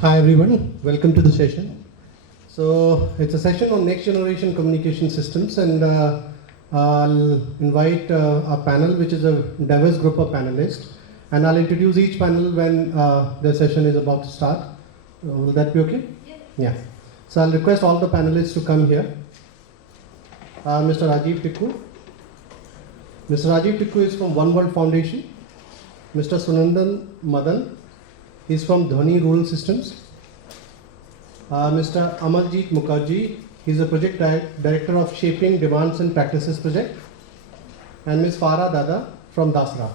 Hi everyone, welcome to the session. So it's a session on next generation communication systems, and I'll invite a panel which is a diverse group of panelists, and I'll introduce each panel when the session is about to start. Will that be okay? Yes. Yeah. So I'll request all the panelists to come here. Mr. Rajiv Tikku. Mr. Rajiv Tikku is from One World Foundation. Mr. Sunandan Madan. He's from Dhani Rural Systems. Mr. Amaljeet Mukherjee, he's a project director of Shaping Demands and Practices project. And Ms. Farah Dada from Dasra.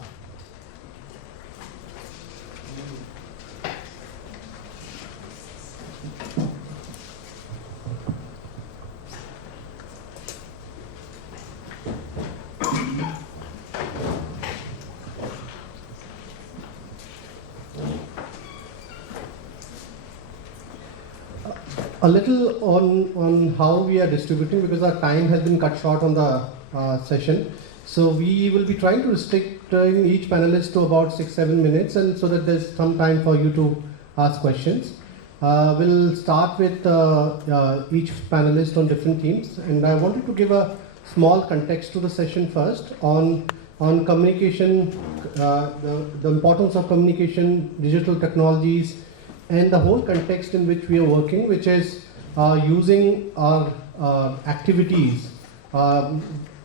A little on how we are distributing, because our time has been cut short on the session. So we will be trying to restrict each panelist to about 6-7 minutes, and so that there's some time for you to ask questions. We'll start with each panelist on different themes, and I wanted to give a small context to the session first on communication, the importance of communication, digital technologies, and the whole context in which we are working, which is using our activities,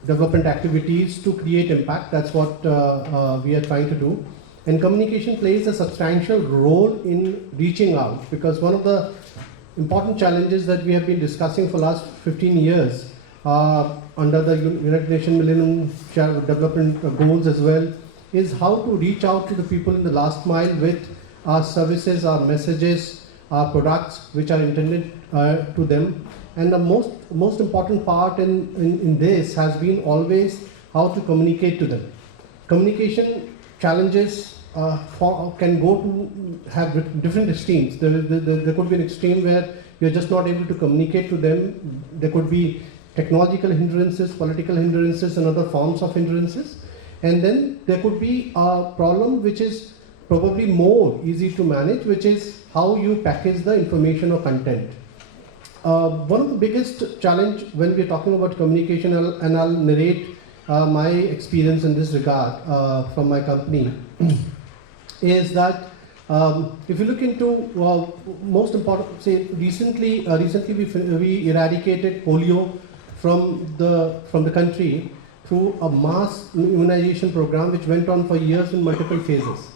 development activities to create impact. That's what we are trying to do. And communication plays a substantial role in reaching out, because one of the important challenges that we have been discussing for the last 15 years under the United Nations Millennium Development Goals as well, is how to reach out to the people in the last mile with our services, our messages, our products which are intended to them. And the most important part in this has been always how to communicate to them. Communication challenges can go to have different extremes. There could be an extreme where you're just not able to communicate to them. There could be technological hindrances, political hindrances, and other forms of hindrances. And then there could be a problem which is probably more easy to manage, which is how you package the information or content. One of the biggest challenge when we're talking about communication, and I'll narrate my experience in this regard from my company, is that if you look into most important, say recently we eradicated polio from the country through a mass immunization program which went on for years in multiple phases.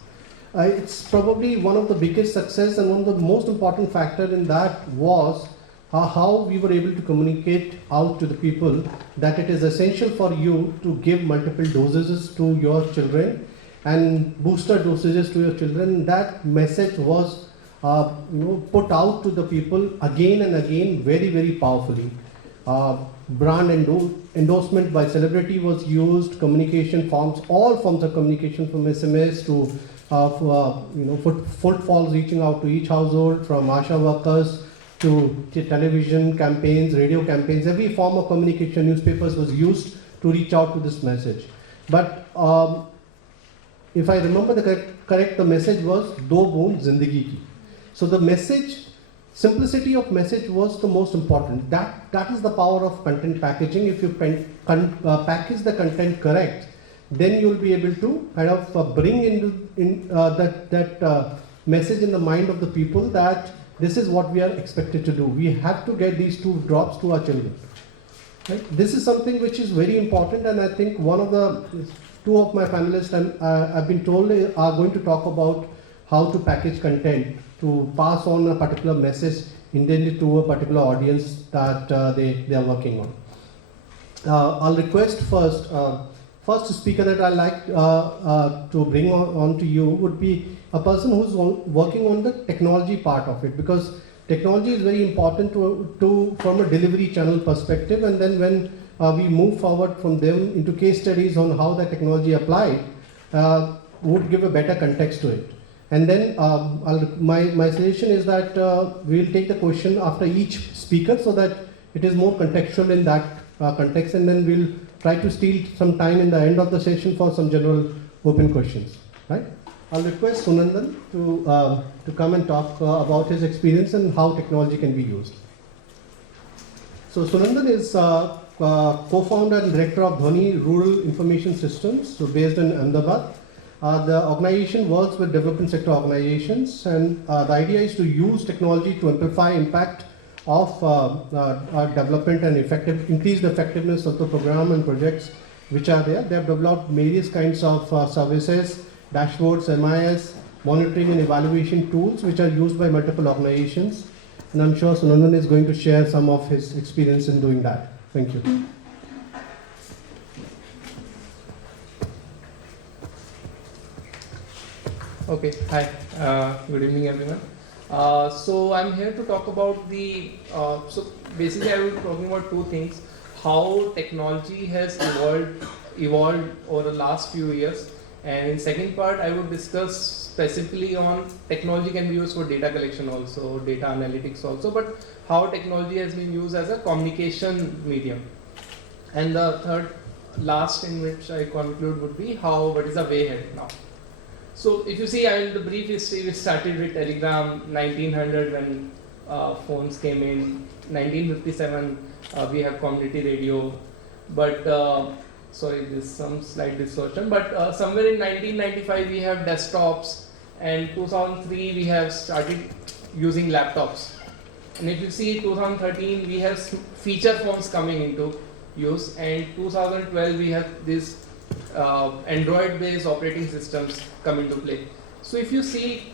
It's probably one of the biggest success, and one of the most important factor in that was how we were able to communicate out to the people that it is essential for you to give multiple dosages to your children and booster dosages to your children. That message was put out to the people again and again very, very powerfully. Brand endorsement by celebrity was used, communication forms, all forms of communication from SMS to footfalls reaching out to each household, from ASHA workers to television campaigns, radio campaigns, every form of communication, newspapers was used to reach out to this message. But if I remember correct, the message was "Do boond zindagi ki." So the message, simplicity of message was the most important. That is the power of content packaging. If you package the content correct, then you'll be able to kind of bring in that message in the mind of the people that this is what we are expected to do. We have to get these 2 drops to our children. Right? This is something which is very important, and I think one of the 2 of my panelists, and I've been told, are going to talk about how to package content to pass on a particular message intended to a particular audience that they are working on. I'll request first speaker that I'd like to bring on to you would be a person who's working on the technology part of it, because technology is very important to from a delivery channel perspective, and then when we move forward from them into case studies on how the technology applied would give a better context to it. And then my suggestion is that we'll take the question after each speaker so that it is more contextual in that context, and then we'll try to steal some time in the end of the session for some general open questions, right? I'll request Sunandan to come and talk about his experience and how technology can be used. So Sunandan is co-founder and director of Dhoni Rural Information Systems, so based in Ahmedabad. The organization works with development sector organizations, and the idea is to use technology to amplify impact of development and increase the effectiveness of the program and projects which are there. They have developed various kinds of services, dashboards, MIS, monitoring and evaluation tools which are used by multiple organizations. And I'm sure Sunandan is going to share some of his experience in doing that. Thank you. Okay, hi, good evening everyone. So I'm here to talk about so basically I will be talking about two things: how technology has evolved over the last few years, and in second part I would discuss specifically on technology can be used for data collection also, data analytics also, but how technology has been used as a communication medium. And the third, last in which I conclude would be what is the way ahead now. So if you see, the brief history, we started with telegram 1900 when phones came in. 1957 we have community radio, but sorry, there's some slight distortion, but somewhere in 1995 we have desktops, and 2003 we have started using laptops. And if you see 2013 we have feature phones coming into use, and 2012 we have this Android based operating systems come into play. So if you see,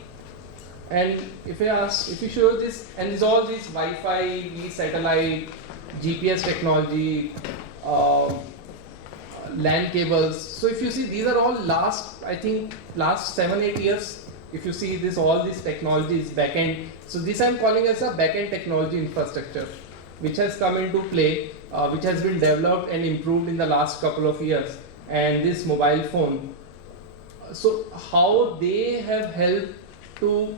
and if you show this, and it's all these Wi-Fi, satellite, GPS technology, LAN cables. So if you see, these are all last 7-8 years. If you see this, all these technologies backend. So this I'm calling as a backend technology infrastructure, which has come into play, which has been developed and improved in the last couple of years. And this mobile phone, so how they have helped to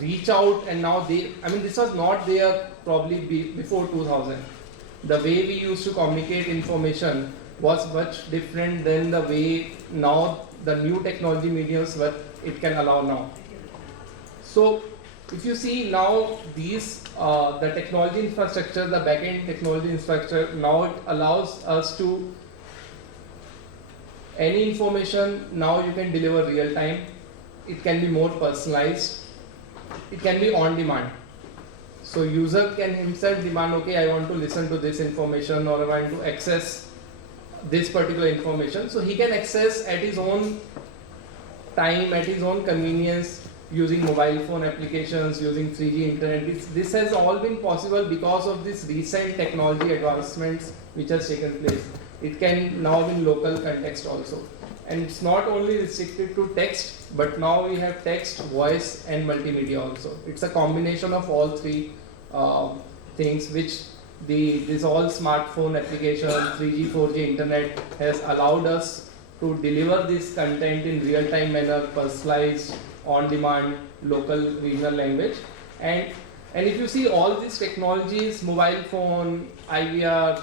reach out, and now this was not there probably before 2000. The way we used to communicate information was much different than the way now the new technology mediums what it can allow now. So if you see now these the technology infrastructure, the backend technology infrastructure, now it allows us to any information now you can deliver real time. It can be more personalized. It can be on demand. So user can himself demand, okay, I want to listen to this information, or I want to access this particular information. So he can access at his own time, at his own convenience, using mobile phone applications, using 3G internet. This has all been possible because of this recent technology advancements which has taken place. It can now be in local context also. And it's not only restricted to text, but now we have text, voice and multimedia also. It's a combination of all three things which this all smartphone application, 3G, 4G internet has allowed us to deliver this content in real-time manner, personalized, on-demand, local, regional language. And if you see all these technologies, mobile phone, IVR,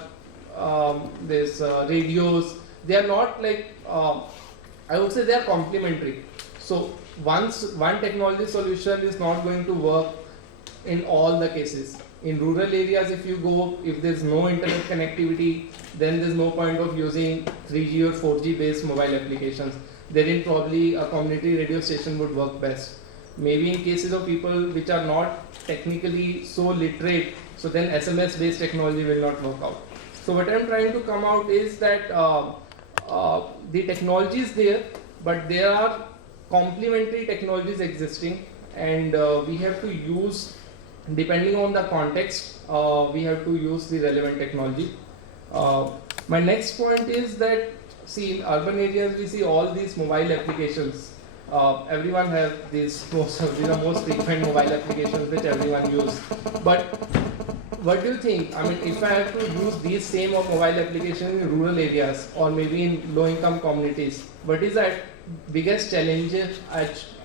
radios, they are not like, I would say they are complementary. So one technology solution is not going to work in all the cases. In rural areas, if there's no internet connectivity, then there's no point of using 3G or 4G based mobile applications. Therein probably a community radio station would work best. Maybe in cases of people which are not technically so literate, so then SMS based technology will not work out. So what I'm trying to come out is that the technology is there, but there are complementary technologies existing, and we have to use, depending on the context, we have to use the relevant technology. My next point is that, see, in urban areas we see all these mobile applications. Everyone has these most frequent mobile applications which everyone uses. But what do you think? I mean, if I have to use these same mobile applications in rural areas or maybe in low-income communities, what is that biggest challenge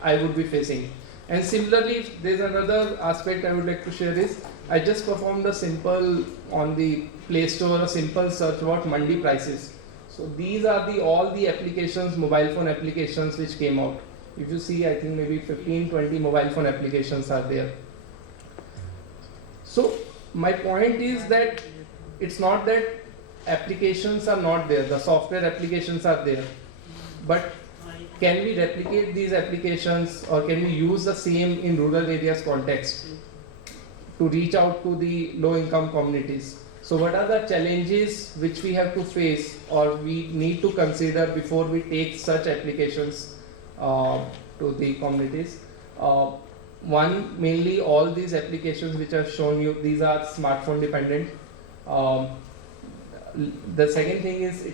I would be facing? And similarly, there's another aspect I would like to share is, I just performed a simple on the Play Store, a simple search about mandi prices. So these are all the applications, mobile phone applications which came out. If you see, I think maybe 15-20 mobile phone applications are there. So my point is that it's not that applications are not there, the software applications are there, but can we replicate these applications, or can we use the same in rural areas context to reach out to the low income communities? So what are the challenges which we have to face or we need to consider before we take such applications to the communities? One, mainly all these applications which I've shown you, these are smartphone dependent. The second thing is,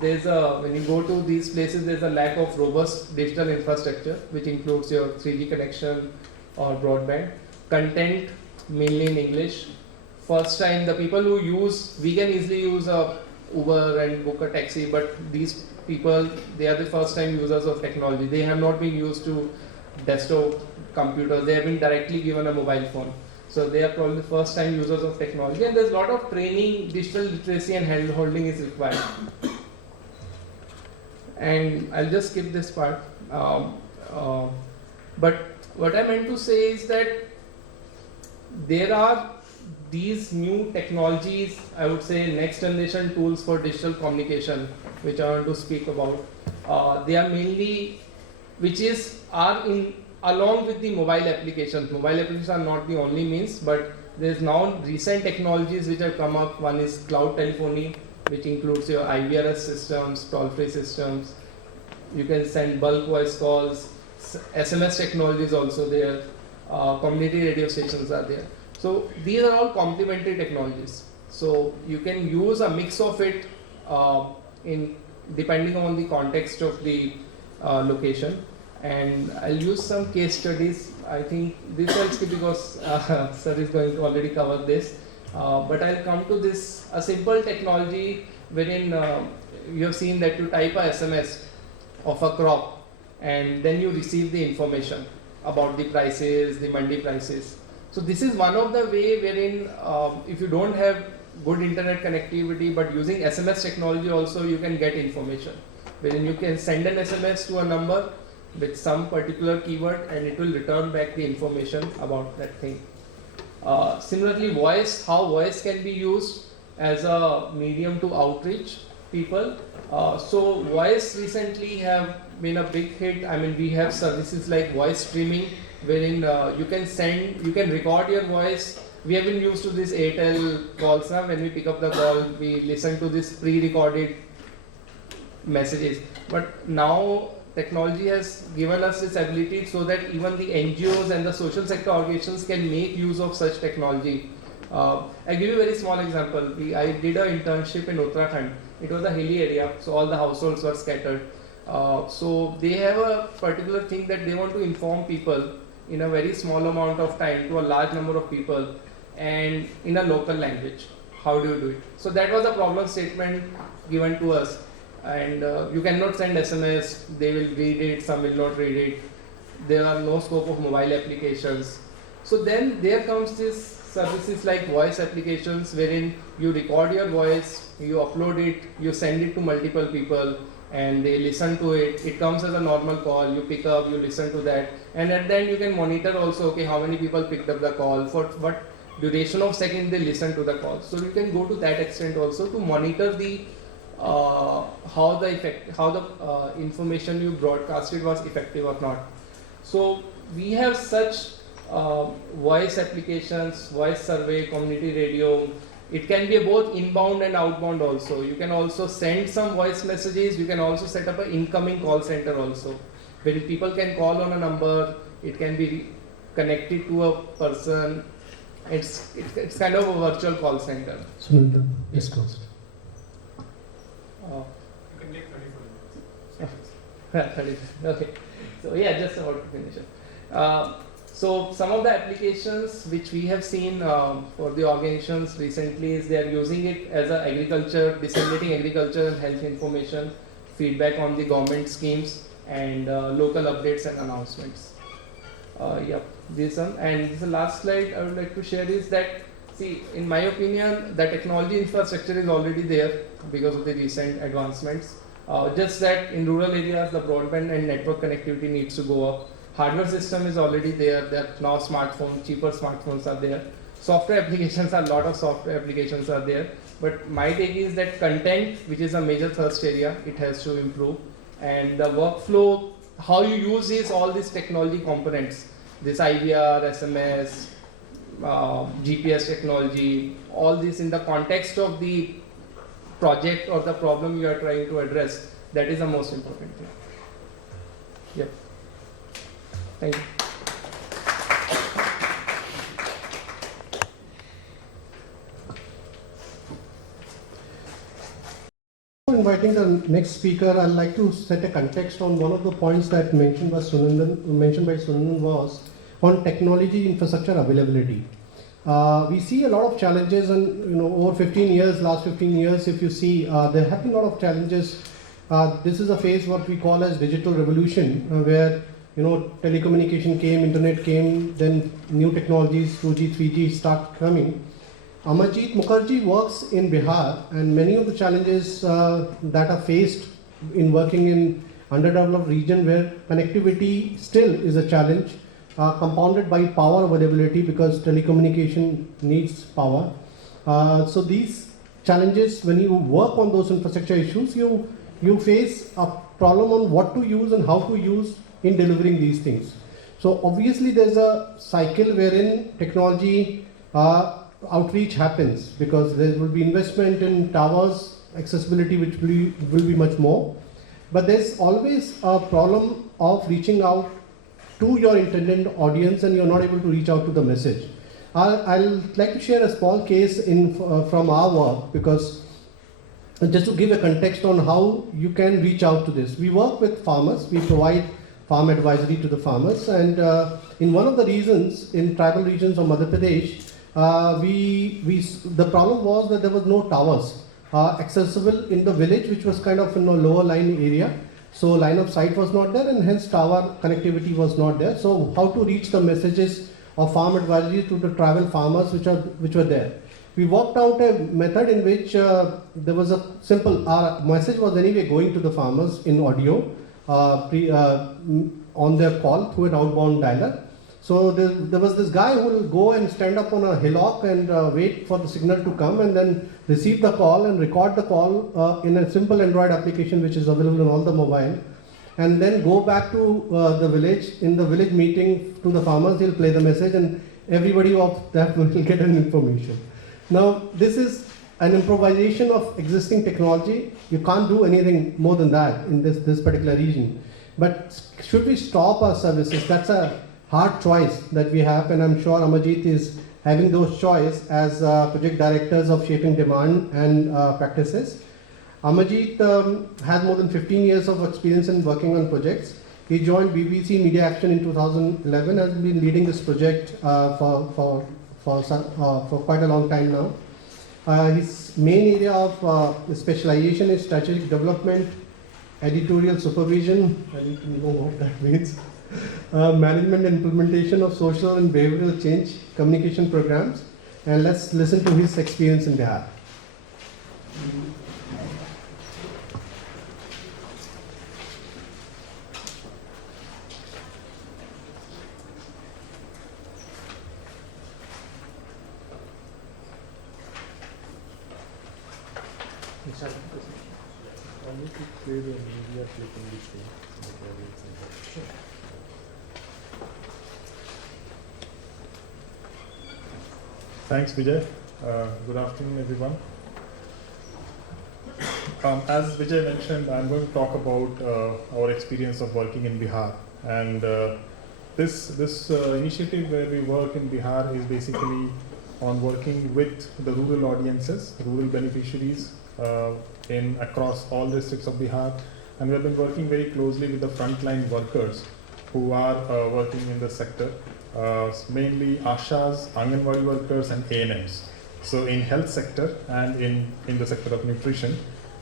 when you go to these places, there's a lack of robust digital infrastructure, which includes your 3G connection or broadband. Content, mainly in English. First time, the people who use, we can easily use a Uber and book a taxi, but these people, they are the first time users of technology. They have not been used to desktop computers, they have been directly given a mobile phone. So they are probably the first time users of technology, and there's a lot of training, digital literacy and hand holding is required. And I'll just skip this part. But what I meant to say is that there are these new technologies, I would say next generation tools for digital communication, which I want to speak about. They are mainly, along with the mobile applications. Mobile applications are not the only means, but there's now recent technologies which have come up. One is cloud telephony, which includes your IVRS systems, toll-free systems. You can send bulk voice calls. SMS technology is also there. Community radio stations are there. So these are all complementary technologies. So you can use a mix of it depending on the context of the location. And I'll use some case studies. I think this I'll skip because sir is going to already cover this. But I'll come to this, a simple technology wherein you have seen that you type a SMS of a crop and then you receive the information about the prices, the mandi prices. So this is one of the way wherein if you don't have good internet connectivity, but using SMS technology also you can get information. Wherein you can send an SMS to a number with some particular keyword and it will return back the information about that thing. Similarly, how voice can be used as a medium to outreach people. So voice recently have been a big hit. I mean, we have services like voice streaming, wherein you can record your voice. We have been used to this Airtel calls now. When we pick up the call, we listen to this pre-recorded messages. But now technology has given us this ability so that even the NGOs and the social sector organizations can make use of such technology. I'll give you a very small example. I did an internship in Uttarakhand. It was a hilly area, so all the households were scattered. So they have a particular thing that they want to inform people in a very small amount of time to a large number of people and in a local language. How do you do it? So that was a problem statement given to us. And you cannot send SMS, they will read it, some will not read it. There are no scope of mobile applications. So then there comes this services like voice applications wherein you record your voice, you upload it, you send it to multiple people and they listen to it. It comes as a normal call, you pick up, you listen to that. And at the end you can monitor also, okay, how many people picked up the call, for what duration of second they listen to the call. So you can go to that extent also to monitor the how the information you broadcasted was effective or not. So we have such voice applications, voice survey, community radio. It can be both inbound and outbound also. You can also send some voice messages. You can also set up an incoming call center also, where people can call on a number. It can be connected to a person. It's kind of a virtual call center. Sunil, yes, closed. You can take 34 minutes. Okay. So yeah, just about to finish it. So some of the applications which we have seen for the organizations recently is they are using it as a agriculture, disseminating agriculture and health information, feedback on the government schemes and local updates and announcements. Yep, this one. And the last slide I would like to share is that See, in my opinion, the technology infrastructure is already there because of the recent advancements. Just that in rural areas, the broadband and network connectivity needs to go up. Hardware system is already there. There are now smartphones, cheaper smartphones are there. Software applications, a lot of software applications are there. But my take is that content, which is a major thirst area, it has to improve. And the workflow, how you use is all these technology components. This IVR, SMS, GPS technology, all this in the context of the project or the problem you are trying to address, that is the most important thing. Yep. Thank you. Before inviting the next speaker, I'd like to set a context on one of the points that mentioned by Sunandan was on technology infrastructure availability. We see a lot of challenges, and over 15 years, last 15 years, if you see, there have been a lot of challenges. This is a phase what we call as digital revolution, where telecommunication came, internet came, then new technologies, 2G, 3G start coming. Amarjit Mukherjee works in Bihar, and many of the challenges that are faced in working in underdeveloped region where connectivity still is a challenge, compounded by power availability because telecommunication needs power. So these challenges, when you work on those infrastructure issues, you face a problem on what to use and how to use in delivering these things. So obviously there's a cycle wherein technology outreach happens because there will be investment in towers, accessibility which will be much more. But there's always a problem of reaching out to your intended audience and you're not able to reach out to the message. I'll like to share a small case from our work, because just to give a context on how you can reach out to this. We work with farmers, we provide farm advisory to the farmers, and in one of the regions, in tribal regions of Madhya Pradesh, the problem was that there was no towers accessible in the village, which was kind of in a lower lying area. So line of sight was not there, and hence tower connectivity was not there. So how to reach the messages of farm advisory to the tribal farmers which were there. We worked out a method in which there was a simple, our message was anyway going to the farmers in audio on their call through an outbound dialer. So there was this guy who will go and stand up on a hillock and wait for the signal to come, and then receive the call and record the call in a simple Android application which is available on all the mobile, and then go back to the village. In the village meeting to the farmers, he'll play the message and everybody of that will get an information. Now this is an improvisation of existing technology. You can't do anything more than that in this particular region. But should we stop our services? That's a hard choice that we have, and I'm sure Amarjit is having those choice as project directors of shaping demand and practices. Amarjit has more than 15 years of experience in working on projects. He joined BBC Media Action in 2011 and has been leading this project for quite a long time now. His main area of specialization is strategic development, editorial supervision, I need to know what that means, management and implementation of social and behavioral change communication programs. And let's listen to his experience in Bihar. Thanks, Vijay. Good afternoon, everyone. As Vijay mentioned, I'm going to talk about our experience of working in Bihar. And this initiative where we work in Bihar is basically on working with the rural audiences, rural beneficiaries across all districts of Bihar. And we have been working very closely with the frontline workers who are working in the sector. Mainly Ashas, Anganwadi workers and ANMs. So in health sector and in the sector of nutrition,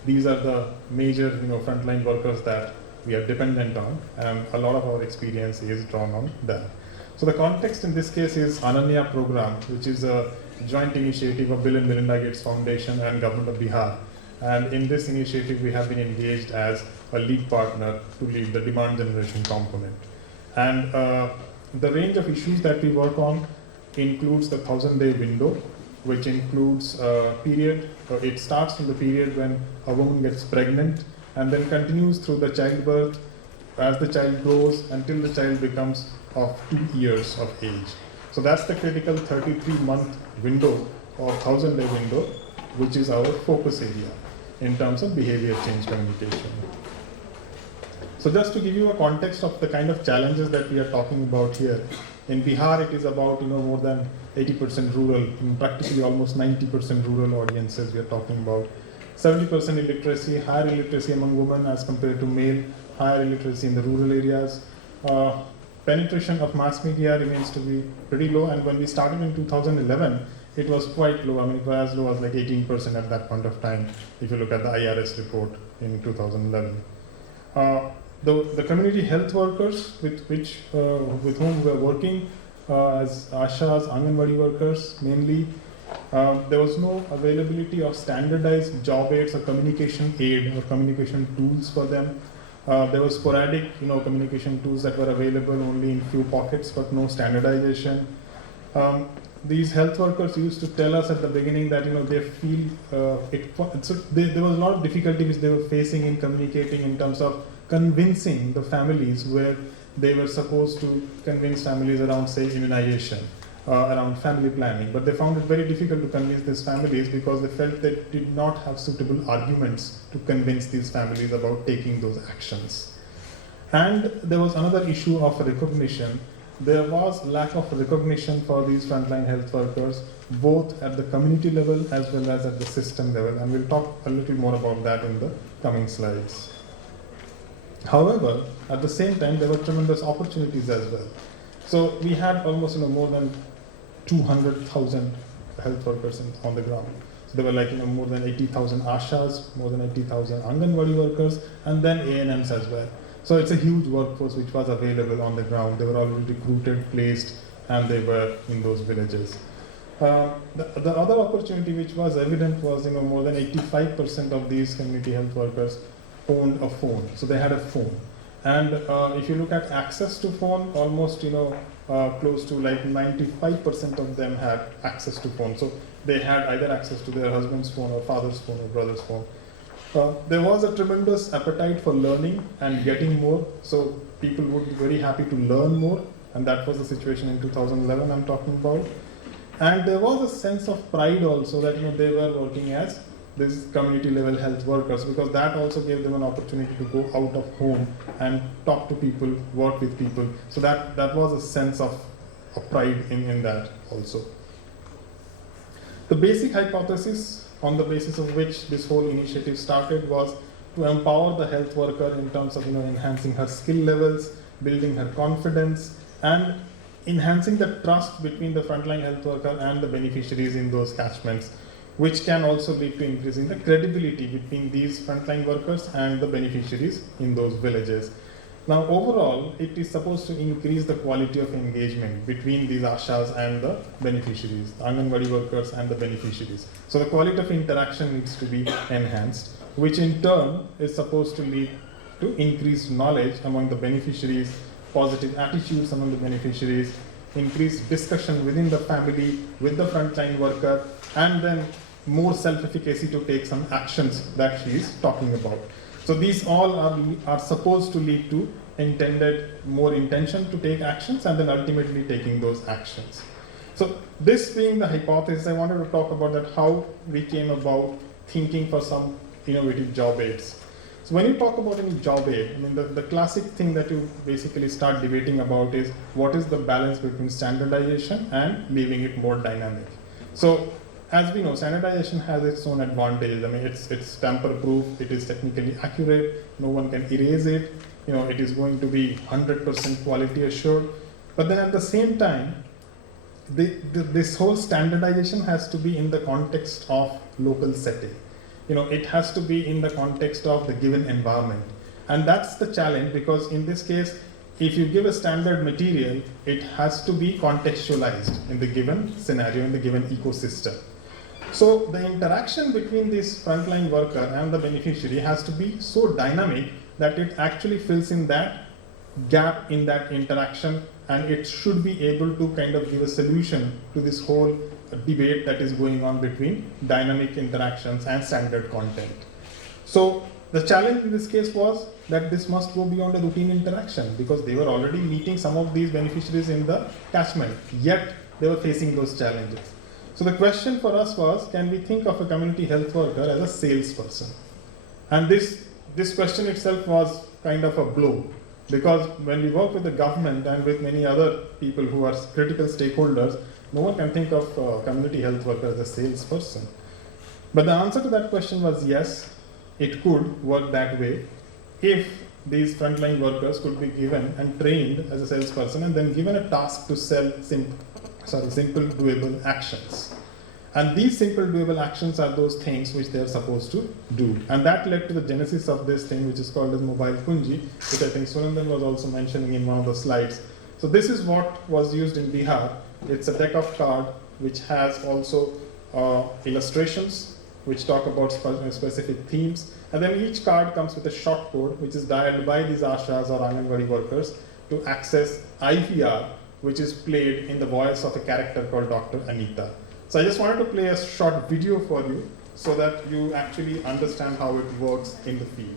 these are the major frontline workers that we are dependent on, and a lot of our experience is drawn on them. So the context in this case is Ananya program, which is a joint initiative of Bill and Melinda Gates Foundation and Government of Bihar. And in this initiative, we have been engaged as a lead partner to lead the demand generation component. And the range of issues that we work on includes the 1,000-day window, which includes period. It starts from the period when a woman gets pregnant and then continues through the childbirth as the child grows until the child becomes of 2 years of age. So that's the critical 33-month window or 1,000-day window, which is our focus area in terms of behavior change communication. So just to give you a context of the kind of challenges that we are talking about here, in Bihar it is about more than 80% rural, practically almost 90% rural audiences we are talking about. 70% illiteracy, higher illiteracy among women as compared to male, higher illiteracy in the rural areas. Penetration of mass media remains to be pretty low, and when we started in 2011, it was quite low. I mean, it was as low as like 18% at that point of time, if you look at the IRS report in 2011. The community health workers with whom we are working as Ashas, Anganwadi workers mainly, there was no availability of standardized job aids or communication aid or communication tools for them. There was sporadic, communication tools that were available only in few pockets, but no standardization. These health workers used to tell us at the beginning that they feel there was a lot of difficulty which they were facing in communicating in terms of convincing the families where they were supposed to convince families around, say, immunization, around family planning. But they found it very difficult to convince these families because they felt they did not have suitable arguments to convince these families about taking those actions. And there was another issue of recognition. There was lack of recognition for these frontline health workers, both at the community level as well as at the system level. And we'll talk a little more about that in the coming slides. However, at the same time, there were tremendous opportunities as well. So we had almost more than 200,000 health workers on the ground. So there were more than 80,000 Ashas, more than 80,000 Anganwadi workers, and then ANMs as well. So it's a huge workforce which was available on the ground. They were already recruited, placed, and they were in those villages. The other opportunity which was evident was more than 85% of these community health workers owned a phone. So they had a phone. And if you look at access to phone, almost close to 95% of them had access to phone. So they had either access to their husband's phone or father's phone or brother's phone. There was a tremendous appetite for learning and getting more. So people would be very happy to learn more. And that was the situation in 2011 I'm talking about. And there was a sense of pride also that they were working as these community level health workers, because that also gave them an opportunity to go out of home and talk to people, work with people. So that was a sense of pride in that also. The basic hypothesis on the basis of which this whole initiative started was to empower the health worker in terms of enhancing her skill levels, building her confidence, and enhancing the trust between the frontline health worker and the beneficiaries in those catchments, which can also lead to increasing the credibility between these frontline workers and the beneficiaries in those villages. Now, overall, it is supposed to increase the quality of engagement between these Ashas and the beneficiaries, the Anganwadi workers and the beneficiaries. So the quality of interaction needs to be enhanced, which in turn is supposed to lead to increased knowledge among the beneficiaries, positive attitudes among the beneficiaries, increased discussion within the family with the frontline worker, and then more self-efficacy to take some actions that she is talking about. So these all are supposed to lead to more intention to take actions and then ultimately taking those actions. So this being the hypothesis, I wanted to talk about that how we came about thinking for some innovative job aids. So when you talk about any job aid, the classic thing that you basically start debating about is what is the balance between standardization and leaving it more dynamic. So as we know, standardization has its own advantages. It's tamper-proof, it is technically accurate, no one can erase it, it is going to be 100% quality assured. But then at the same time, this whole standardization has to be in the context of local setting. It has to be in the context of the given environment. And that's the challenge, because in this case, if you give a standard material, it has to be contextualized in the given scenario, in the given ecosystem. So the interaction between this frontline worker and the beneficiary has to be so dynamic that it actually fills in that gap in that interaction, and it should be able to kind of give a solution to this whole debate that is going on between dynamic interactions and standard content. So the challenge in this case was that this must go beyond a routine interaction, because they were already meeting some of these beneficiaries in the catchment, yet they were facing those challenges. So the question for us was, can we think of a community health worker as a salesperson? And this question itself was kind of a blow, because when we work with the government and with many other people who are critical stakeholders, no one can think of a community health worker as a salesperson. But the answer to that question was yes, it could work that way if these frontline workers could be given and trained as a salesperson and then given a task to sell simple doable actions. And these simple doable actions are those things which they are supposed to do. And that led to the genesis of this thing which is called as mobile Punji, which I think Sunandan was also mentioning in one of the slides. So this is what was used in Bihar. It's a deck of cards which has also illustrations which talk about specific themes. And then each card comes with a short code which is dialed by these ashas or Anganwadi workers to access IVR, which is played in the voice of a character called Dr. Anita. So I just wanted to play a short video for you so that you actually understand how it works in the field.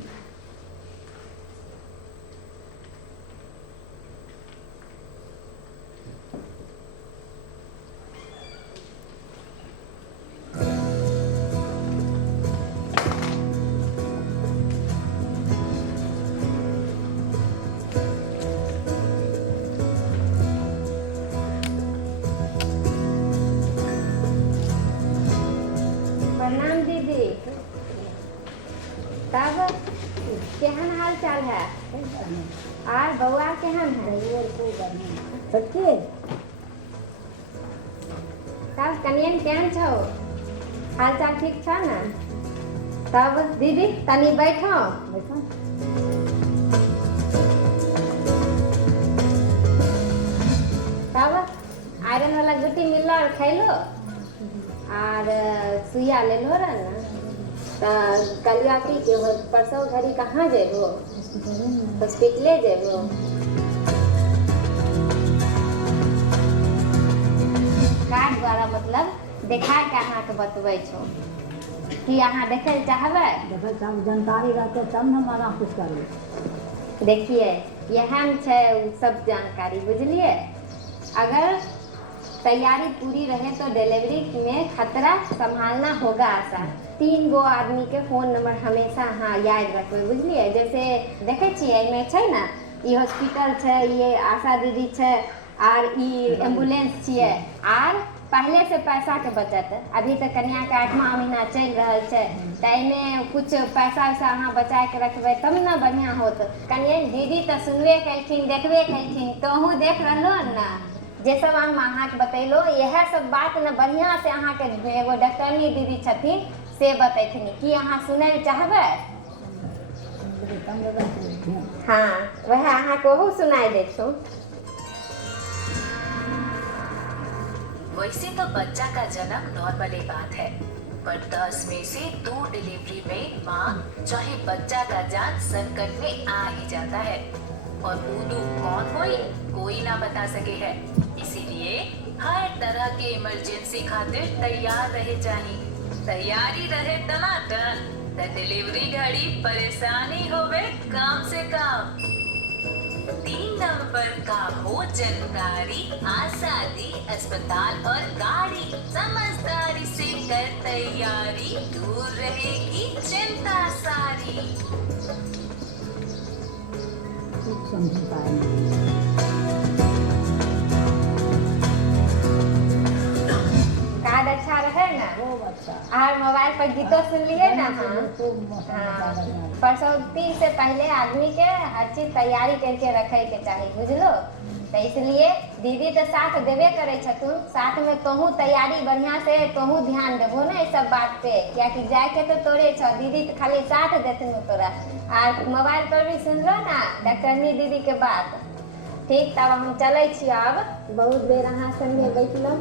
प्रणाम दीदी। तब केहन हाल चाल है? Are बउआ केहन है? सच्चे? तब कनियन केहन छौ? हाल चाल ठीक छ ना? तब दीदी तनी बैठो। तब आयरन वाला गुटी मिललो और खैलो और सुइया ले लो रहा ना, तो कलिया की के परसों घड़ी कहाँ जेबो? हॉस्पिटले जेबो। कार्ड द्वारा मतलब देखा के अहाँ के बतबै छो कि अहाँ देखे चाहबै? जानकारी रहते तब न हमारा कुछ करू। देखिए यहन छै सब जानकारी, बुझलिए? अगर तैयारी पूरी रहे तो डिलीवरी में खतरा संभालना होगा आसान। 3 गो आदमी के फोन नंबर हमेशा हाँ याद रखबै, बुझलिए? जैसे देखे छियै एमे छै ना, ई हॉस्पिटल छै, ये आशा दीदी छै और ई एम्बुलेंस छियै, और पहले से पैसा के बचत अभी तक कन्या के 8वां महीना चल रहल छै, त एमे कुछ पैसा वैसा अहाँ बचा के रखबै तब ना बढ़िया होत। कन्या दीदी तो सुनबे कलखिन, देखबे कलखिन, तोहू देख रहलो ना जे सब हम अहाँ के बतैलो, यह सब बात न बढ़िया से अहाँ के एगो डॉक्टरनी दीदी छथिन से बतैथिन कि अहाँ सुनै चाहबै? हाँ वह अहाँ को सुनाई दे छो। वैसे तो बच्चा का जन्म नॉर्मल बात है, पर 10 में से 2 डिलीवरी में माँ चाहे बच्चा का जान संकट में आ ही जाता है, और वो कौन कोई ना बता सके है। इसीलिए हर तरह के इमरजेंसी खातिर तैयार रहे चाहिए। तैयारी रहे टनाटन, त डिलीवरी घड़ी परेशानी होवे काम से काम। 3 नंबर का हो जानकारी, आसानी अस्पताल और गाड़ी, समझदारी से कर तैयारी, दूर रहेगी चिंता सारी। समझ पाए कार्ड अच्छा रहे ना, और मोबाइल पर गीतों सुन लिए ना। हाँ परसों 3 से पहले आदमी के हर चीज तैयारी करके रखे के चाहिए, बुझलो? तो इसलिए दीदी तो साथ देवे करे छथुन, साथ में तोहू तैयारी बढ़िया से तोहू ध्यान देबो ना इस सब बात पे, क्या कि जाए के तो तोरे छ, दीदी तो खाली साथ देथिन तोरा। और मोबाइल पर भी सुन लो ना डॉक्टरनी दीदी के बात, ठीक, तब हम चलै छी आब। बहुत बेर अहाँ संगे बैठलहुँ,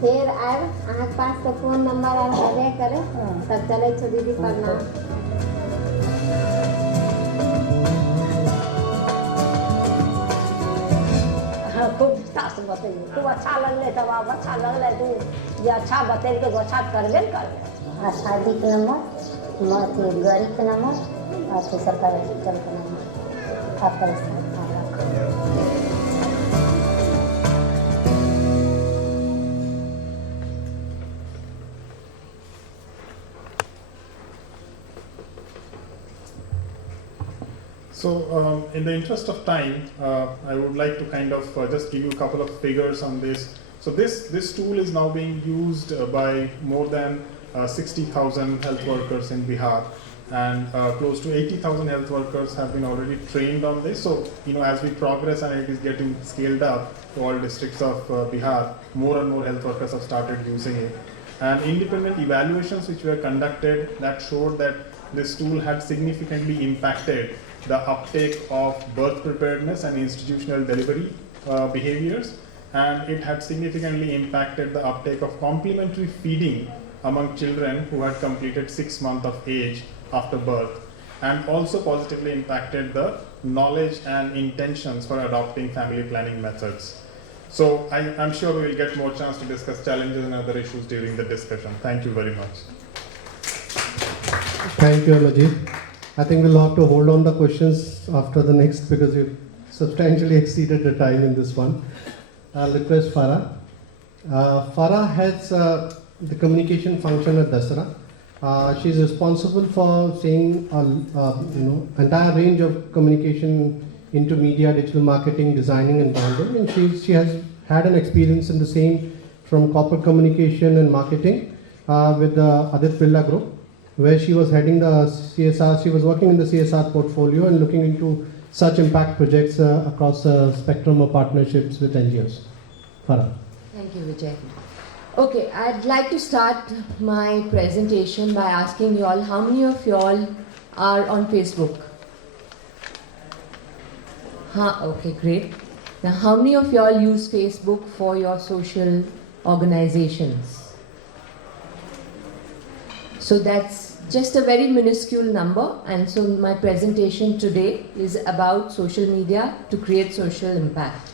फेर आयब अहाँके पास तो फोन नंबर आर हेबे करे। तब चलै छी दीदी, प्रणाम। हाँ, खूब सास बतैली, खूब अच्छा लगले, तब आप अच्छा लगले तू जे अच्छा बतैल के अच्छा करबे न करबे। आ शादीके नंबर, अथी गाड़ीके नंबर, अथी सरकारी हॉस्पिटलके नंबर, आप पैसा So, in the interest of time, I would like to kind of just give you a couple of figures on this. So, this tool is now being used by more than 60,000 health workers in Bihar, and close to 80,000 health workers have been already trained on this. So, as we progress and it is getting scaled up to all districts of Bihar, more and more health workers have started using it. And independent evaluations which were conducted that showed that this tool had significantly impacted the uptake of birth preparedness and institutional delivery behaviors, and it had significantly impacted the uptake of complementary feeding among children who had completed 6 months of age after birth, and also positively impacted the knowledge and intentions for adopting family planning methods. So I'm sure we will get more chance to discuss challenges and other issues during the discussion. Thank you very much. Thank you, Amajit. I think we'll have to hold on the questions after the next because we've substantially exceeded the time in this one. I'll request Farah. Farah heads the communication function at Dasra. She's responsible for saying entire range of communication into media, digital marketing, designing and branding, and she has had an experience in the same from corporate communication and marketing with the Adit Birla Group, where she was heading the CSR. She was working in the CSR portfolio and looking into such impact projects across a spectrum of partnerships with NGOs. Farah. Thank you, Vijay. Okay, I'd like to start my presentation by asking you all, how many of you all are on Facebook? Okay, great. Now, how many of you all use Facebook for your social organizations? So that's just a very minuscule number, and so my presentation today is about social media to create social impact.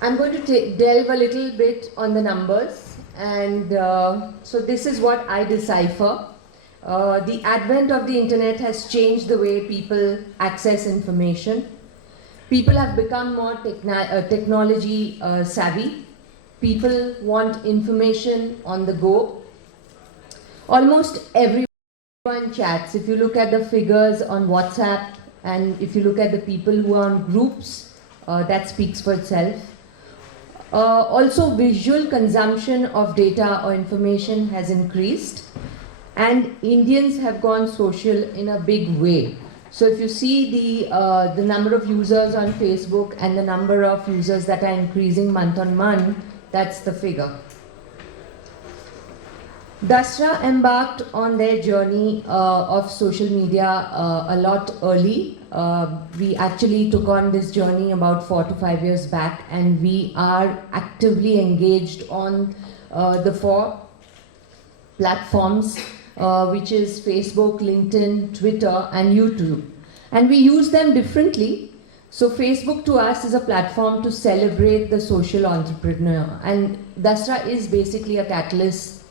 I'm going to delve a little bit on the numbers, and so this is what I decipher. The advent of the internet has changed the way people access information. People have become more technology savvy. People want information on the go. Almost everyone chats. If you look at the figures on WhatsApp, and if you look at the people who are on groups, that speaks for itself. Also, visual consumption of data or information has increased, and Indians have gone social in a big way. So if you see the number of users on Facebook and the number of users that are increasing month on month, that's the figure. Dasra embarked on their journey of social media a lot early. We actually took on this journey about 4 to 5 years back, and we are actively engaged on the 4 platforms, which is Facebook, LinkedIn, Twitter, and YouTube. And we use them differently. So Facebook to us is a platform to celebrate the social entrepreneur, and Dasra is basically a catalyst,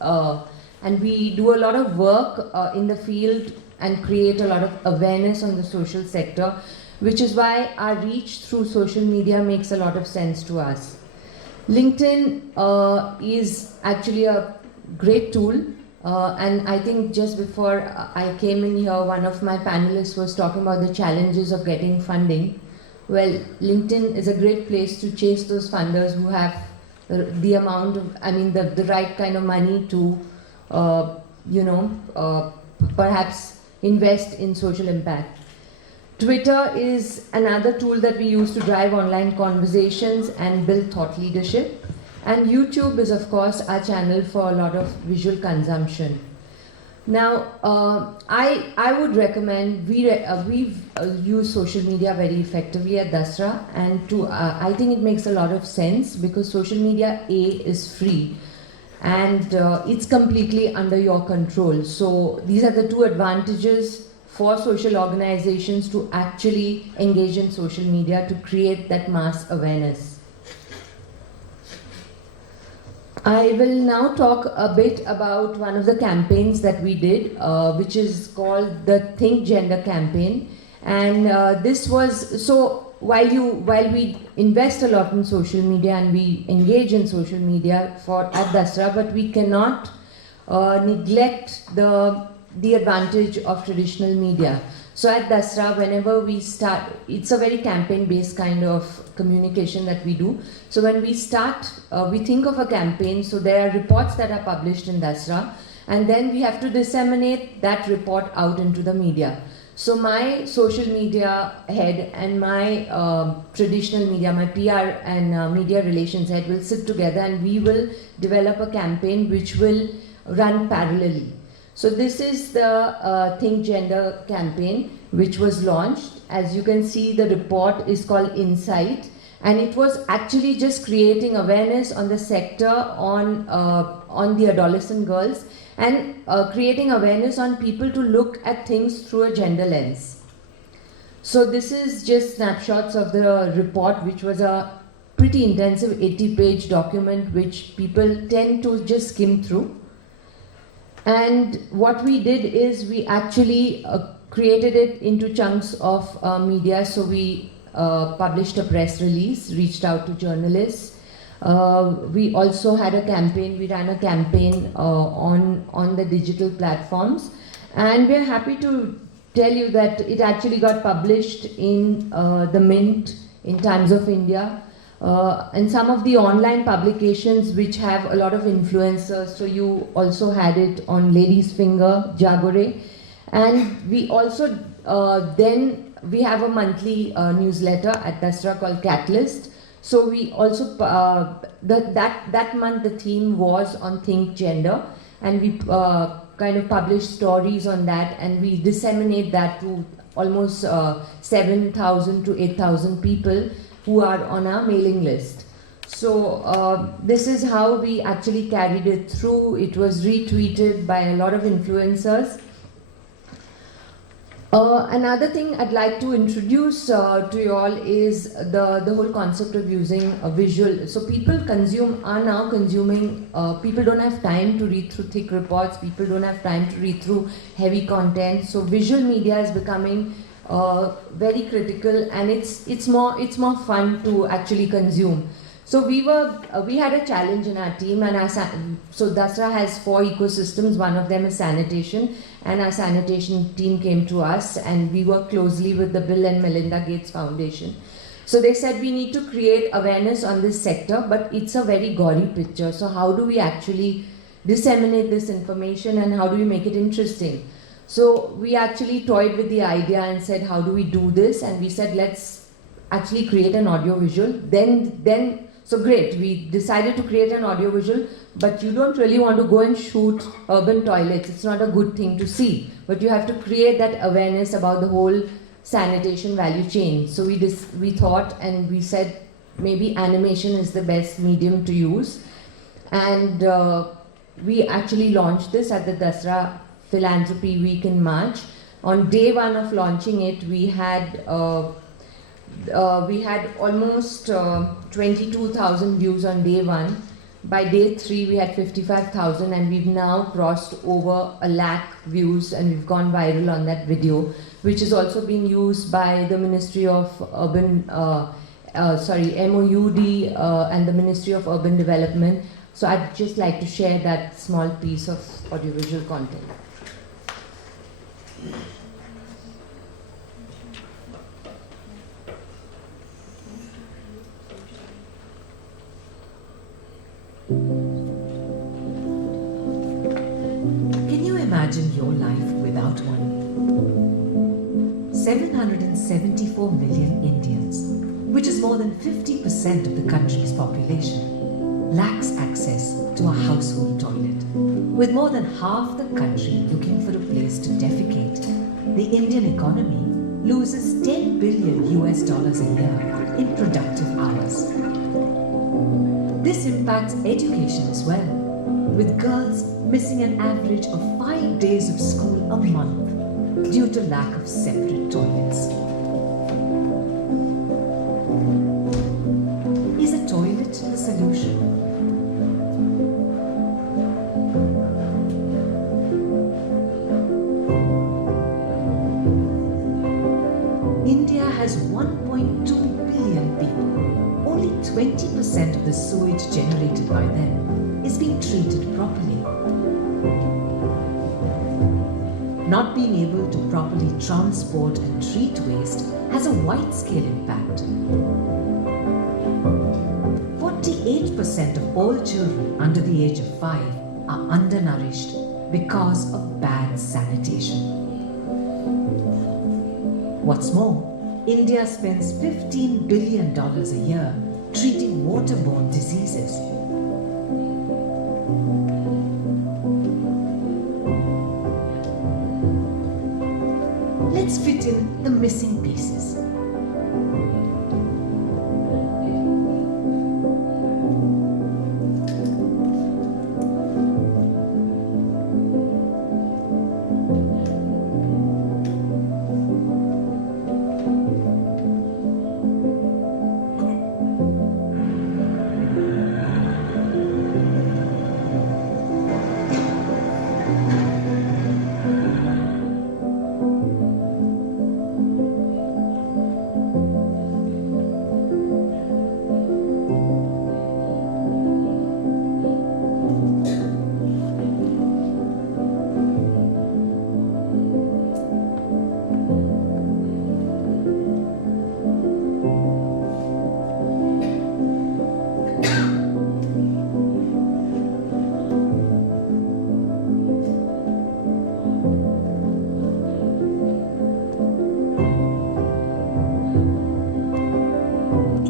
and we do a lot of work in the field and create a lot of awareness on the social sector, which is why our reach through social media makes a lot of sense to us. LinkedIn is actually a great tool, and I think just before I came in here, one of my panelists was talking about the challenges of getting funding. Well, LinkedIn is a great place to chase those funders who have the amount of, the right kind of money to, perhaps invest in social impact. Twitter is another tool that we use to drive online conversations and build thought leadership. And YouTube is, of course, our channel for a lot of visual consumption. Now, I would recommend we've used social media very effectively at Dasra, and I think it makes a lot of sense because social media is free, and it's completely under your control. So these are the two advantages for social organizations to actually engage in social media to create that mass awareness. I will now talk a bit about one of the campaigns that we did, which is called the Think Gender campaign. And this was, so while we invest a lot in social media and we engage in social media at Dasra, but we cannot neglect the advantage of traditional media. So at Dasra, whenever we start, it's a very campaign-based kind of communication that we do. So when we start, we think of a campaign, so there are reports that are published in Dasra, and then we have to disseminate that report out into the media. So my social media head and my traditional media, my PR and media relations head will sit together and we will develop a campaign which will run parallelly. So this is the Think Gender campaign which was launched. As you can see, the report is called Insight, and it was actually just creating awareness on the sector on the adolescent girls, and creating awareness on people to look at things through a gender lens. So this is just snapshots of the report, which was a pretty intensive 80-page document which people tend to just skim through. And what we did is we actually created it into chunks of media. So we published a press release, reached out to journalists. We also had a campaign, we ran a campaign on the digital platforms. And we're happy to tell you that it actually got published in the Mint, in Times of India, and some of the online publications which have a lot of influencers. So you also had it on Lady's Finger, Jagore. And we also, then we have a monthly newsletter at Dasra called Catalyst. So we also, that month the theme was on Think Gender, and we kind of published stories on that, and we disseminate that to almost 7,000 to 8,000 people who are on our mailing list. So this is how we actually carried it through. It was retweeted by a lot of influencers. Another thing I'd like to introduce to you all is the whole concept of using a visual. So people are now consuming, people don't have time to read through thick reports, people don't have time to read through heavy content. So visual media is becoming very critical, and it's more fun to actually consume. So we had a challenge in our team, and so Dasra has 4 ecosystems. One of them is sanitation, and our sanitation team came to us, and we work closely with the Bill and Melinda Gates Foundation. So they said we need to create awareness on this sector, but it's a very gory picture. So how do we actually disseminate this information, and how do we make it interesting? So we actually toyed with the idea and said, how do we do this? And we said, let's actually create an audiovisual. So great, we decided to create an audiovisual, but you don't really want to go and shoot urban toilets. It's not a good thing to see, but you have to create that awareness about the whole sanitation value chain. So we thought, and we said maybe animation is the best medium to use. And we actually launched this at the Dasra Philanthropy Week in March. On day 1 of launching it, we had almost 22,000 views on day 1. By day 3, we had 55,000, and we've now crossed over 1 lakh views, and we've gone viral on that video, which is also being used by the Ministry of Urban, MOUD, and the Ministry of Urban Development. So I'd just like to share that small piece of audiovisual content. Can you imagine your life without one? 774 million Indians, which is more than 50% of the country's population, lacks access to a household toilet. With more than half the country looking for a place to defecate, the Indian economy loses $10 billion a year in productive hours. This impacts education as well, with girls missing an average of 5 days of school a month due to lack of separate toilets. Is a toilet the solution? India has 1.2 billion people. Only 20% of the sewage generated by them is being treated properly. Not being able to properly transport and treat waste has a wide-scale impact. 48% of all children under the age of 5 are undernourished because of bad sanitation. What's more, India spends $15 billion a year treating waterborne diseases. Let's fit in the missing pieces.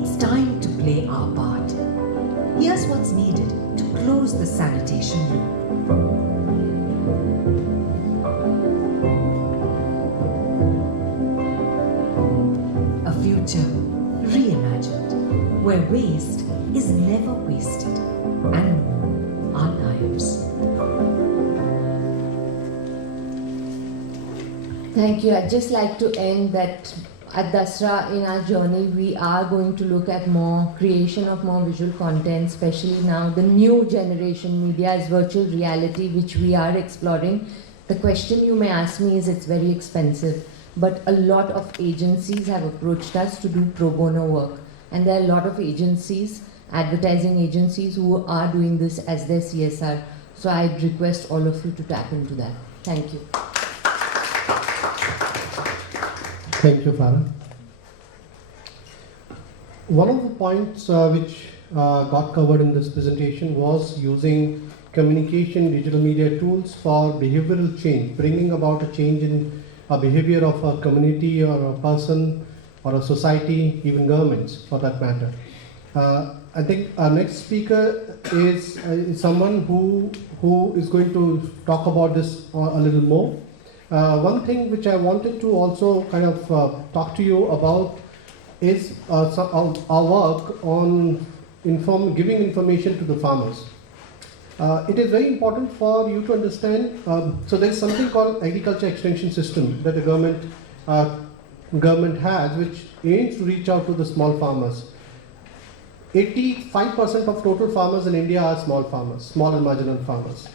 It's time to play our part. Here's what's needed to close the sanitation loop. A future reimagined, where waste is never wasted, and more our lives. Thank you. I'd just like to end that at Dasra in our journey, we are going to look at more creation of more visual content, especially now the new generation media is virtual reality, which we are exploring. The question you may ask me is it's very expensive, but a lot of agencies have approached us to do pro bono work. And there are a lot of agencies, advertising agencies, who are doing this as their CSR. So I'd request all of you to tap into that. Thank you. Thank you, Farah. One of the points which got covered in this presentation was using communication digital media tools for behavioral change, bringing about a change in a behavior of a community or a person or a society, even governments for that matter. I think our next speaker is someone who is going to talk about this a little more. One thing which I wanted to also kind of talk to you about is our work on giving information to the farmers. It is very important for you to understand, so there is something called agriculture extension system that the government has, which aims to reach out to the small farmers. 85% of total farmers in India are small farmers, small and marginal farmers.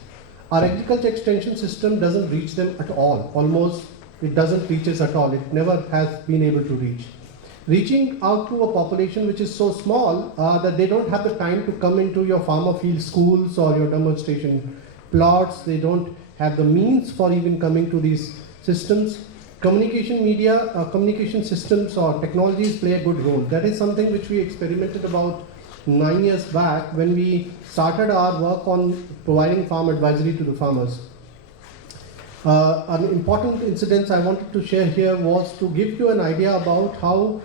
Our agriculture extension system doesn't reach them at all. Almost it doesn't reach us at all. It never has been able to reach. Reaching out to a population which is so small that they don't have the time to come into your farmer field schools or your demonstration plots. They don't have the means for even coming to these systems. Communication systems or technologies play a good role. That is something which we experimented about 9 years back when we started our work on providing farm advisory to the farmers. An important incident I wanted to share here was to give you an idea about how,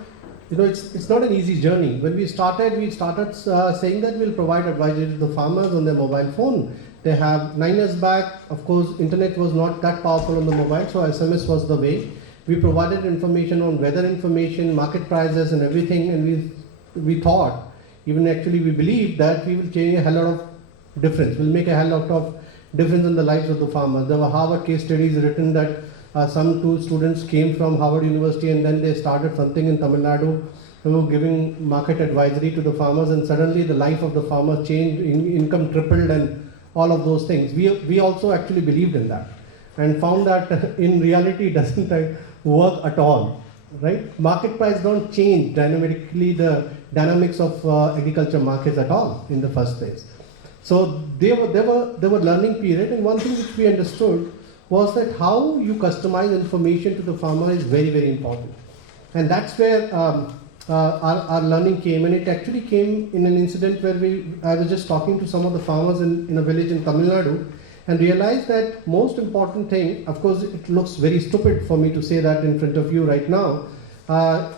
it's not an easy journey. When we started saying that we'll provide advisory to the farmers on their mobile phone, They have 9 years back, of course, internet was not that powerful on the mobile, so SMS was the way. We provided information on weather information, market prices and everything, and we thought, even actually we believed that we will change a hell lot of difference. We'll make a hell lot of difference in the lives of the farmers. There were Harvard case studies written that some 2 students came from Harvard University and then they started something in Tamil Nadu, who were giving market advisory to the farmers, and suddenly the life of the farmers changed, income tripled and all of those things. We also actually believed in that and found that in reality it doesn't work at all, right? Market price don't change dynamically the dynamics of agriculture markets at all in the first place. So they were learning period, and one thing which we understood was that how you customize information to the farmer is very, very important. And that's where our learning came, and it actually came in an incident where I was just talking to some of the farmers in a village in Tamil Nadu and realized that most important thing, of course it looks very stupid for me to say that in front of you right now,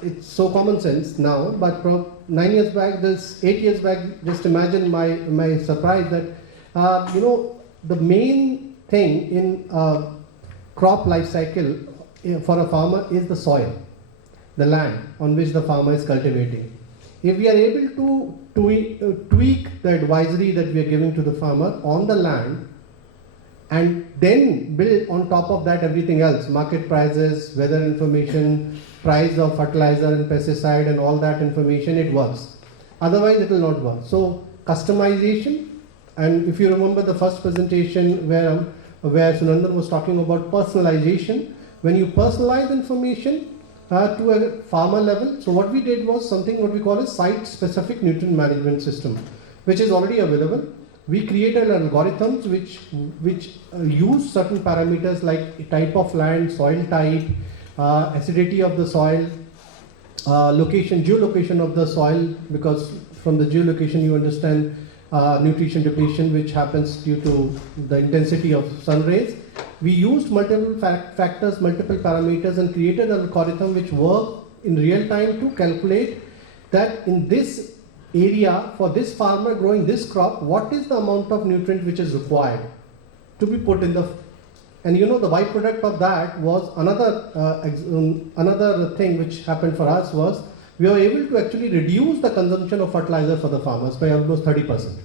it's so common sense now, but from 9 years back, 8 years back, just imagine my surprise that, the main thing in crop life cycle for a farmer is the soil, the land on which the farmer is cultivating. If we are able to tweak the advisory that we are giving to the farmer on the land and then build on top of that everything else, market prices, weather information, price of fertilizer and pesticide and all that information, it works. Otherwise it will not work. So customization, and if you remember the first presentation where Sunandan was talking about personalization, when you personalize information to a farmer level, so what we did was something what we call a site-specific nutrient management system, which is already available. We created algorithms which use certain parameters like type of land, soil type, acidity of the soil, location, geolocation of the soil, because from the geolocation you understand nutrition depletion which happens due to the intensity of sun rays. We used multiple factors, multiple parameters, and created an algorithm which worked in real time to calculate that in this area for this farmer growing this crop, what is the amount of nutrient which is required to be put in the, and the byproduct of that was another thing which happened for us was we were able to actually reduce the consumption of fertilizer for the farmers by almost 30%.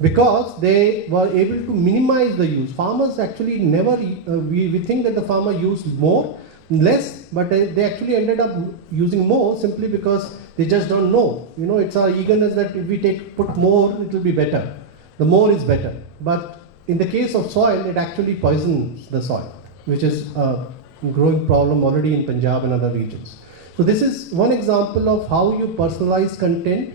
Because they were able to minimize the use. Farmers actually never, we think that the farmer used less, but they actually ended up using more simply because they just don't know. It's our eagerness that if we put more, it will be better. The more is better. But in the case of soil, it actually poisons the soil, which is a growing problem already in Punjab and other regions. So this is one example of how you personalize content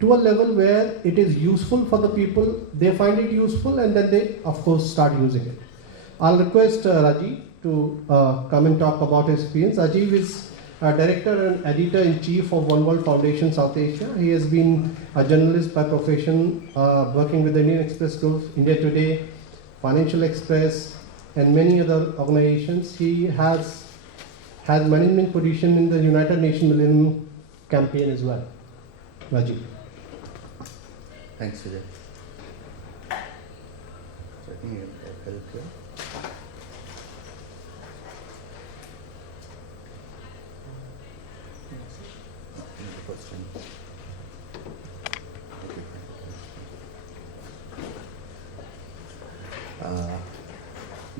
to a level where it is useful for the people, they find it useful, and then they of course start using it. I'll request Rajiv to come and talk about his experience. Rajiv is Director and Editor-in-Chief of One World Foundation South Asia. He has been a journalist by profession, working with the Indian Express Group, India Today, Financial Express, and many other organizations. He has management position in the United Nations Millennium Campaign as well. Rajiv. Thanks, Vijay. So I think I'll help here.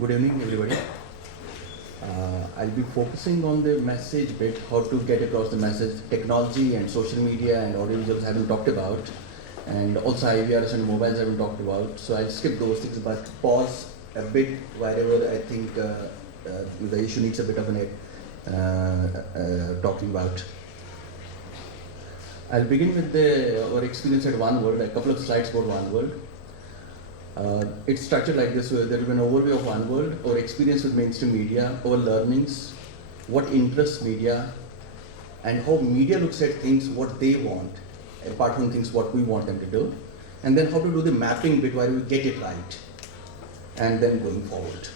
Good evening, everybody. I'll be focusing on the message bit, how to get across the message. Technology and social media and audiovisuals haven't talked about, and also IVRs and mobiles haven't talked about. So I'll skip those things, but pause a bit wherever I think the issue needs a bit of talking about. I'll begin with our experience at One World. A couple of slides about One World. It's structured like this, where there will be an overview of One World, our experience with mainstream media, our learnings, what interests media, and how media looks at things, what they want, apart from things what we want them to do, and then how to do the mapping bit where we get it right, and then going forward.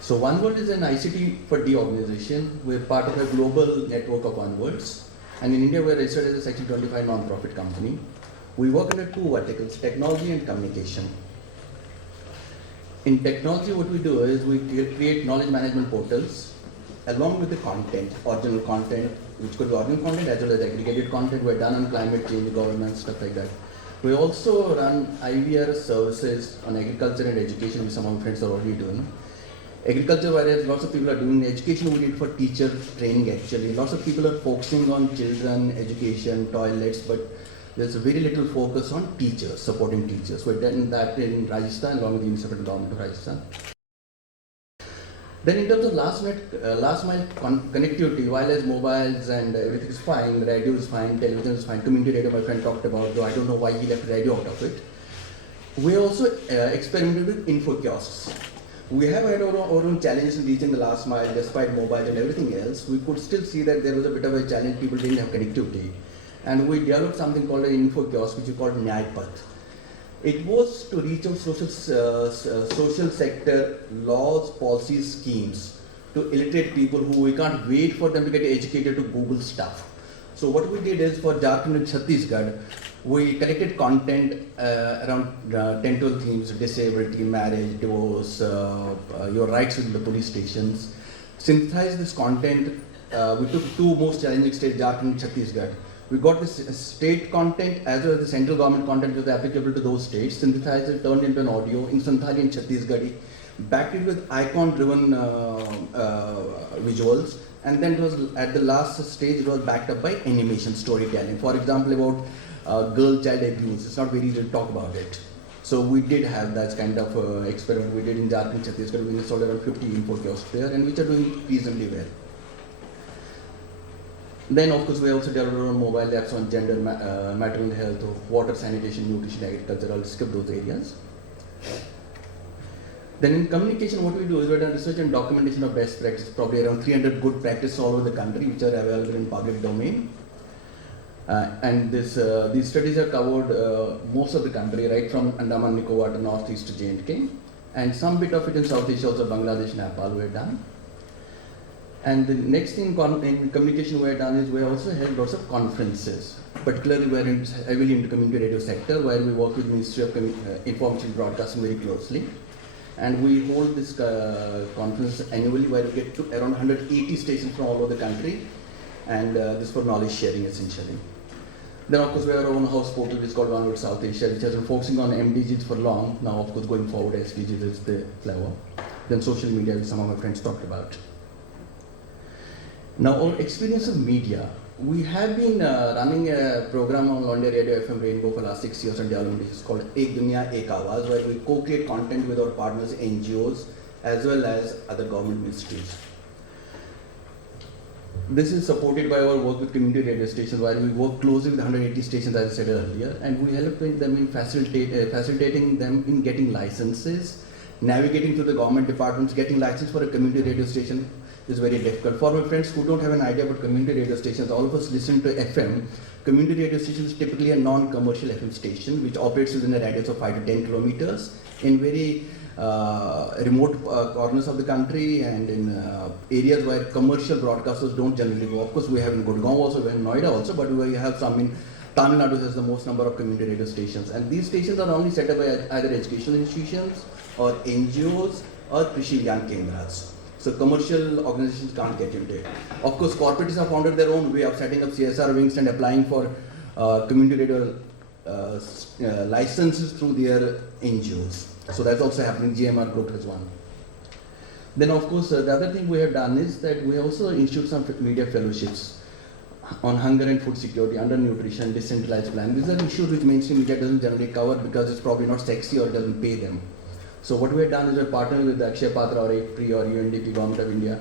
So One World is an ICT for D organization. We're part of a global network of One Worlds, and in India we're registered as a Section 25 non-profit company. We work under two verticals, technology and communication. In technology, what we do is we create knowledge management portals along with the content, original content, which could be original content as well as aggregated content. We're done on climate change, governance, stuff like that. We also run IVR services on agriculture and education, which some of my friends are already doing. Agriculture, whereas lots of people are doing education, we did for teacher training actually. Lots of people are focusing on children, education, toilets, but there's very little focus on teachers, supporting teachers. We've done that in Rajasthan along with the municipal government of Rajasthan. Then in terms of last mile connectivity, wireless mobiles and everything is fine, radio is fine, television is fine, community radio my friend talked about, though I don't know why he left radio out of it. We also experimented with info kiosks. We have had our own challenges in reaching the last mile, despite mobile and everything else. We could still see that there was a bit of a challenge, people didn't have connectivity. And we developed something called an info kiosk, which we called Nyaipath. It was to reach out social sector laws, policies, schemes to illiterate people who we can't wait for them to get educated to Google stuff. So what we did is for Jharkhand and Chhattisgarh, we collected content around 10-12 themes: disability, marriage, divorce, your rights in the police stations. Synthesized this content. We took two most challenging states, Jharkhand and Chhattisgarh. We got this state content as well as the central government content which was applicable to those states, synthesized it, turned into an audio in Santhali and Chhattisgarhi, backed it with icon-driven visuals, and then it was at the last stage it was backed up by animation storytelling. For example, about girl-child abuse. It's not very easy to talk about it. So we did have that kind of experiment we did in Jharkhand, Chhattisgarh. We installed around 50 info kiosks there, and which are doing reasonably well. Then, of course, we also developed our mobile apps on gender, maternal health, water, sanitation, nutrition, agriculture. I'll skip those areas. Then in communication, what we do is we've done research and documentation of best practice, probably around 300 good practices all over the country, which are available in public domain. And these studies have covered most of the country, right from Andaman Nicobar to Northeast to J&K. And some bit of it in South Asia, also Bangladesh, Nepal, we've done. And the next thing in communication we've done is we also held lots of conferences. Particularly we're heavily into community radio sector, where we work with Ministry of Information Broadcasting very closely. And we hold this conference annually where we get to around 180 stations from all over the country. And this for knowledge sharing essentially. Then of course we have our own house portal which is called One World South Asia, which has been focusing on MDGs for long. Now of course going forward SDGs is the flavor. Then social media, which some of my friends talked about. Now, our experience of media, we have been running a program on All India Radio FM Rainbow for the last 6 years on development, which is called Ek Duniya Ek Awaaz, where we co-create content with our partners, NGOs, as well as other government ministries. This is supported by our work with community radio stations, where we work closely with 180 stations, as I said earlier, and we help them in facilitating them in getting licenses, navigating through the government departments. Getting license for a community radio station is very difficult. For my friends who don't have an idea about community radio stations, all of us listen to FM. Community radio station is typically a non-commercial FM station which operates within a radius of 5 to 10 kilometers in very remote corners of the country and in areas where commercial broadcasters don't generally go. Of course, we have in Gurgaon also, we have in Noida also, but we have some in Tamil Nadu has the most number of community radio stations. And these stations are only set up by either educational institutions or NGOs or Krishi Gyan Kendras. So commercial organizations can't get into it. Of course, corporates have founded their own way of setting up CSR wings and applying for community radio licenses through their NGOs. So that's also happening. GMR Group has one. Then of course, the other thing we have done is that we also institute some media fellowships on hunger and food security, undernutrition, decentralized plan. These are issues which mainstream media doesn't generally cover because it's probably not sexy or doesn't pay them. So what we have done is we're partnering with the Akshay Patra or APRI or UNDP, Government of India,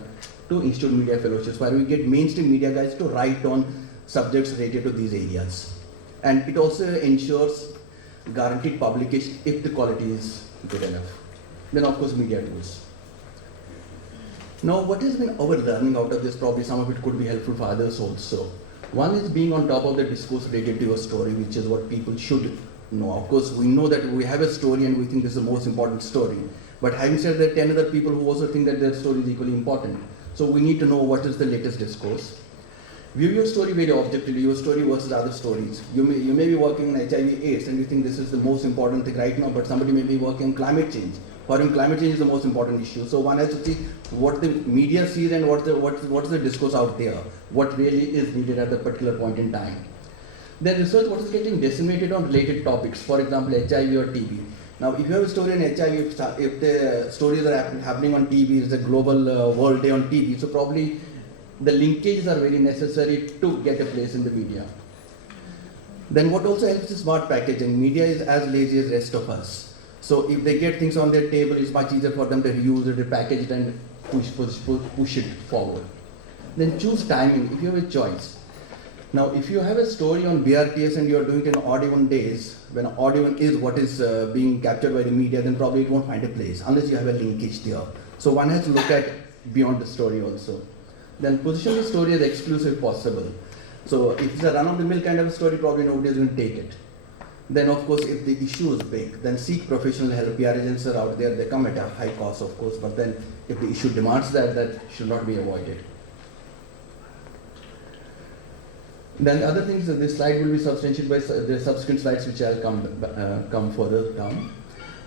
to institute media fellowships where we get mainstream media guys to write on subjects related to these areas. And it also ensures guaranteed publication if the quality is good enough. Then of course media tools. Now what has been our learning out of this, probably some of it could be helpful for others also. One is being on top of the discourse related to your story, which is what people should know. Of course, we know that we have a story and we think this is the most important story. But having said that, 10 other people who also think that their story is equally important. So we need to know what is the latest discourse. View your story very objectively, your story versus other stories. You may be working on HIV/AIDS and you think this is the most important thing right now, but somebody may be working on climate change. For him, climate change is the most important issue. So one has to see what the media sees and what's the discourse out there, what really is needed at the particular point in time. Then research what is getting disseminated on related topics, for example, HIV or TB. Now, if you have a story on HIV, if the stories are happening on TB, it's a global World Day on TB, so probably the linkages are very necessary to get a place in the media. Then what also helps is smart packaging. Media is as lazy as rest of us. So if they get things on their table, it's much easier for them to reuse it, repackage it and push it forward. Then choose timing if you have a choice. Now if you have a story on BRTS and you are doing it in odd even days, when odd even is what is being captured by the media, then probably it won't find a place unless you have a linkage there. So one has to look at beyond the story also. Then position the story as exclusive if possible. So if it's a run-of-the-mill kind of a story, probably nobody is going to take it. Then of course, if the issue is big, then seek professional help. PR agents are out there, they come at a high cost of course, but then if the issue demands that, that should not be avoided. Then other things, this slide will be substantiated by the subsequent slides which I'll come further down.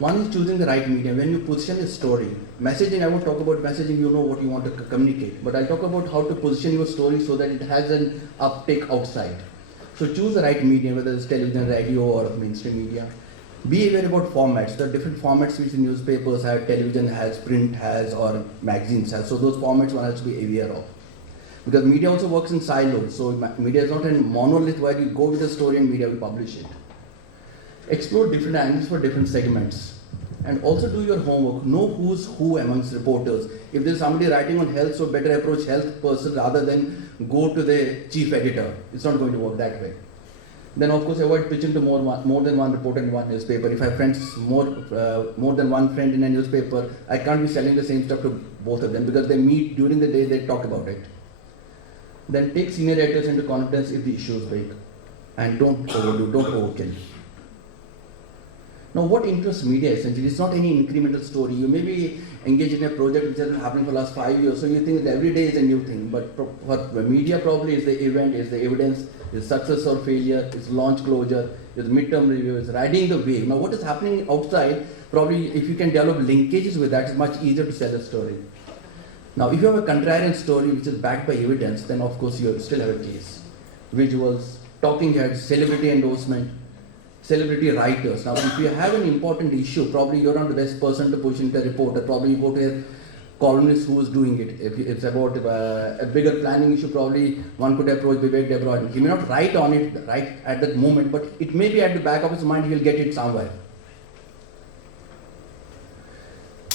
One is choosing the right medium. When you position a story, messaging, I won't talk about messaging, you know what you want to communicate, but I'll talk about how to position your story so that it has an uptake outside. So choose the right medium, whether it's television, radio or mainstream media. Be aware about formats. There are different formats which the newspapers have, television has, print has, or magazines has. So those formats one has to be aware of. Because media also works in silos. So media is not a monolith where you go with a story and media will publish it. Explore different angles for different segments. And also do your homework. Know who's who amongst reporters. If there's somebody writing on health, so better approach health person rather than go to the chief editor. It's not going to work that way. Then of course avoid pitching to more than one reporter in one newspaper. If I have friends, more than one friend in a newspaper, I can't be selling the same stuff to both of them because they meet during the day, they talk about it. Then take senior editors into confidence if the issue is big. And don't overdo, don't overkill. Now what interests media essentially, it's not any incremental story. You may be engaged in a project which has been happening for the last 5 years, so you think that every day is a new thing. But for media probably is the event, is the evidence, is success or failure, is launch closure, is midterm review, is riding the wave. Now what is happening outside, probably if you can develop linkages with that, it's much easier to sell a story. Now if you have a contrarian story which is backed by evidence, then of course you still have a case. Visuals, talking heads, celebrity endorsement, celebrity writers. Now if you have an important issue, probably you're not the best person to push into a reporter. Probably you go to a columnist who is doing it. If it's about a bigger planning issue, probably one could approach Vivek Debroy. He may not write on it right at that moment, but it may be at the back of his mind, he'll get it somewhere.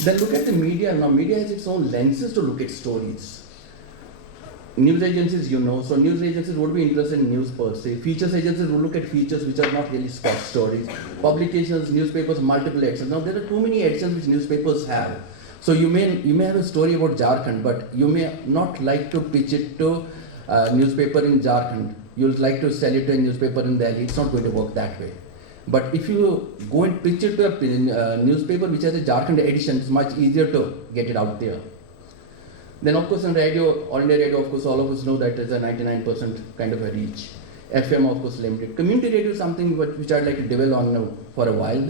Then look at the media. Now media has its own lenses to look at stories. News agencies, you know, so news agencies would be interested in news per se. Features agencies would look at features which are not really spot stories. Publications, newspapers, multiple editions. Now there are too many editions which newspapers have. So you may have a story about Jharkhand, but you may not like to pitch it to a newspaper in Jharkhand. You'll like to sell it to a newspaper in Delhi. It's not going to work that way. But if you go and pitch it to a newspaper which has a Jharkhand edition, it's much easier to get it out there. Then of course on radio, All India Radio, of course all of us know that is a 99% kind of a reach. FM of course limited. Community radio is something which I'd like to dwell on for a while.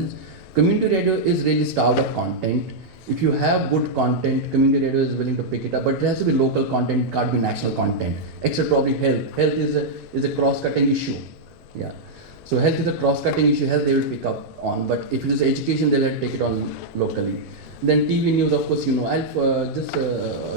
Community radio is really starved of content. If you have good content, community radio is willing to pick it up, but it has to be local content, it can't be national content. Except probably health. Health is a cross-cutting issue. Yeah. So health is a cross-cutting issue, health they will pick up on, but if it is education, they'll have to take it on locally. Then TV news, of course, you know. I'll just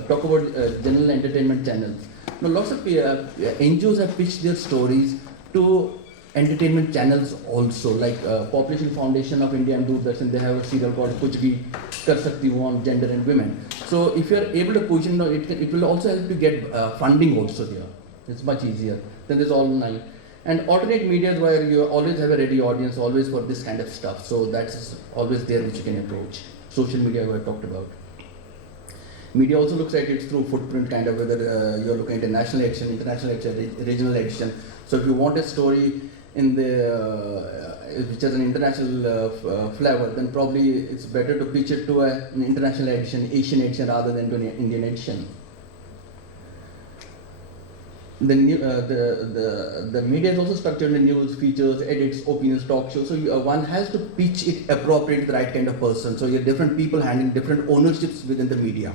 talk about general entertainment channels. Now, lots of NGOs have pitched their stories to entertainment channels also, like Population Foundation of India and Doordarshan. They have a serial called Kuch Bhi Kar Sakti Hu on gender and women. So if you are able to position, it will also help you get funding also here. It's much easier. Then there's online. And alternate media where you always have a ready audience, always for this kind of stuff. So that's always there which you can approach. Social media we have talked about. Media also looks at it through footprint kind of, whether you're looking at a national action, international action, regional action. So if you want a story in the which has an international flavor, then probably it's better to pitch it to an international edition, Asian edition rather than to an Indian edition. the media is also structured in news, features, edits, opinions, talk shows. So one has to pitch it appropriate to the right kind of person. So you have different people handling different ownerships within the media.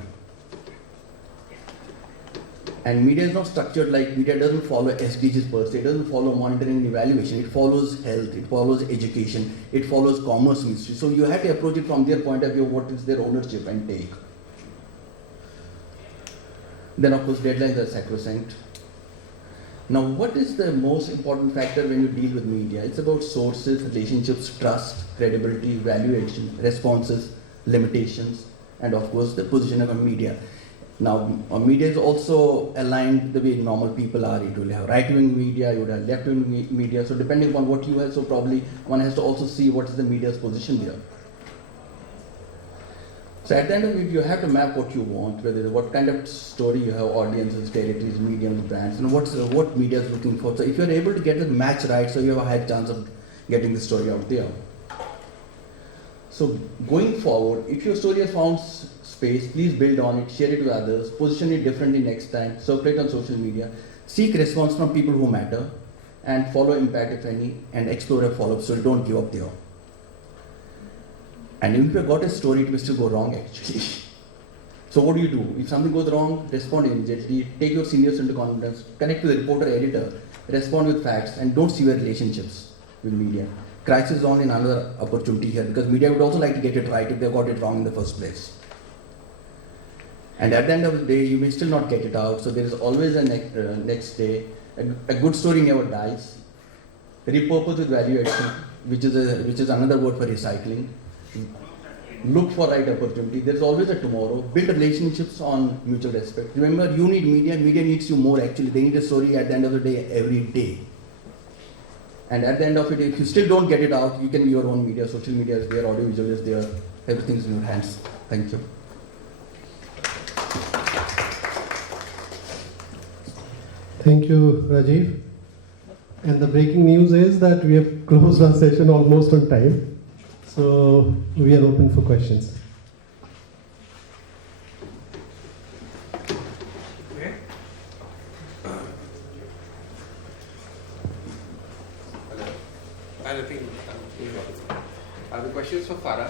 And media is not structured like media doesn't follow SDGs per se. It doesn't follow monitoring and evaluation. It follows health. It follows education. It follows commerce ministry. So you have to approach it from their point of view. What is their ownership and take? Then of course deadlines are sacrosanct. Now, what is the most important factor when you deal with media? It's about sources, relationships, trust, credibility, valuation, responses, limitations, and of course the position of a media. Now, media is also aligned the way normal people are. It will have right-wing media, you would have left-wing media. So depending upon what you have, so probably one has to also see what is the media's position there. So at the end of it, you have to map what you want, whether what kind of story you have, audiences, territories, mediums, brands, and what media is looking for. So if you're able to get the match right, so you have a high chance of getting the story out there. So going forward, if your story has found space, please build on it, share it with others, position it differently next time, circulate on social media, seek response from people who matter, and follow impact if any, and explore a follow-up, so don't give up there. And if you've got a story, it will still go wrong actually. So what do you do? If something goes wrong, respond immediately, take your seniors into confidence, connect with the reporter, editor, respond with facts, and don't see your relationships with media. Crisis zone is another opportunity here, because media would also like to get it right if they got it wrong in the first place. And at the end of the day, you may still not get it out, so there is always a next day. A good story never dies. Repurpose with value addition, which is another word for recycling. Look for right opportunity. There's always a tomorrow. Build relationships on mutual respect. Remember, you need media. Media needs you more actually. They need a story at the end of the day, every day. And at the end of it, if you still don't get it out, you can be your own media. Social media is there, audiovisual is there. Everything's in your hands. Thank you. Thank you, Rajiv. And the breaking news is that we have closed our session almost on time. So we are open for questions. Okay. Hello. I think the question is for Farah.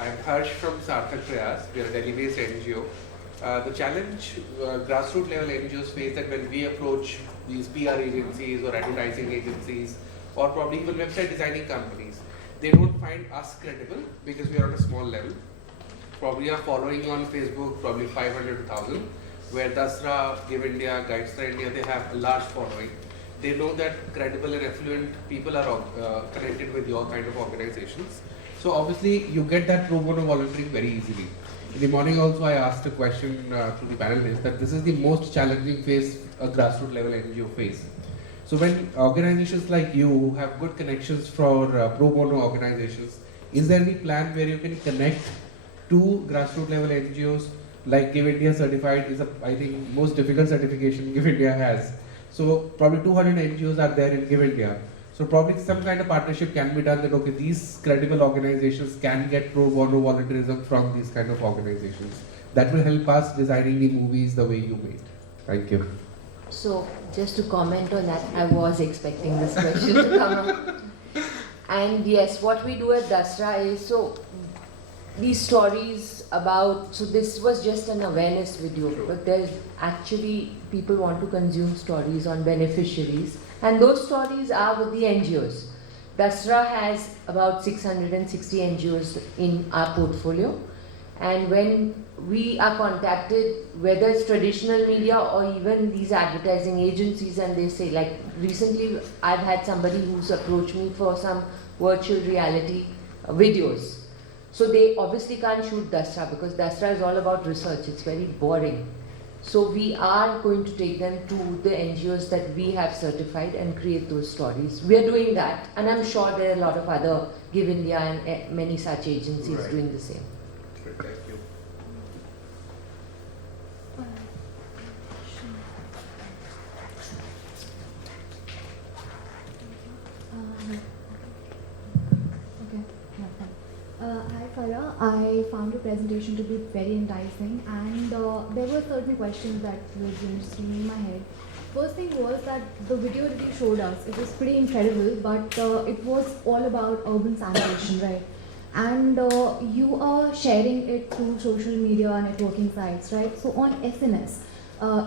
I'm Harsh from Sarthak Prayas. We are a Delhi-based NGO. The challenge grassroots level NGOs face that when we approach these PR agencies or advertising agencies or probably even website designing companies, they don't find us credible because we are on a small level. Probably are following on Facebook, probably 500 to 1,000, where Dasra, Give India, Guides for India, they have a large following. They know that credible and affluent people are connected with your kind of organizations. So obviously you get that pro bono volunteering very easily. In the morning also I asked a question to the panelists that this is the most challenging phase a grassroots level NGO face. So when organizations like you who have good connections for pro bono organizations, is there any plan where you can connect to grassroots level NGOs like Give India certified is I think most difficult certification Give India has. So probably 200 NGOs are there in Give India. So probably some kind of partnership can be done that okay, these credible organizations can get pro bono volunteerism from these kind of organizations. That will help us designing the movies the way you made. Thank you. So, just to comment on that, I was expecting this question to come up. And yes, what we do at Dasra is, so these stories about, so this was just an awareness video, but there's actually, people want to consume stories on beneficiaries, and those stories are with the NGOs. Dasra has about 660 NGOs in our portfolio, and when we are contacted, whether it's traditional media or even these advertising agencies, and they say, like recently I've had somebody who's approached me for some virtual reality videos. So they obviously can't shoot Dasra because Dasra is all about research, it's very boring. So we are going to take them to the NGOs that we have certified and create those stories. We are doing that, and I'm sure there are a lot of other Give India and many such agencies doing the same. Thank you. Hi Farah, I found your presentation to be very enticing, and there were certain questions that were just in my head. first thing was that the video that you showed us, it was pretty incredible, but it was all about urban sanitation, right? And you are sharing it through social media, networking sites, right? So on SNS,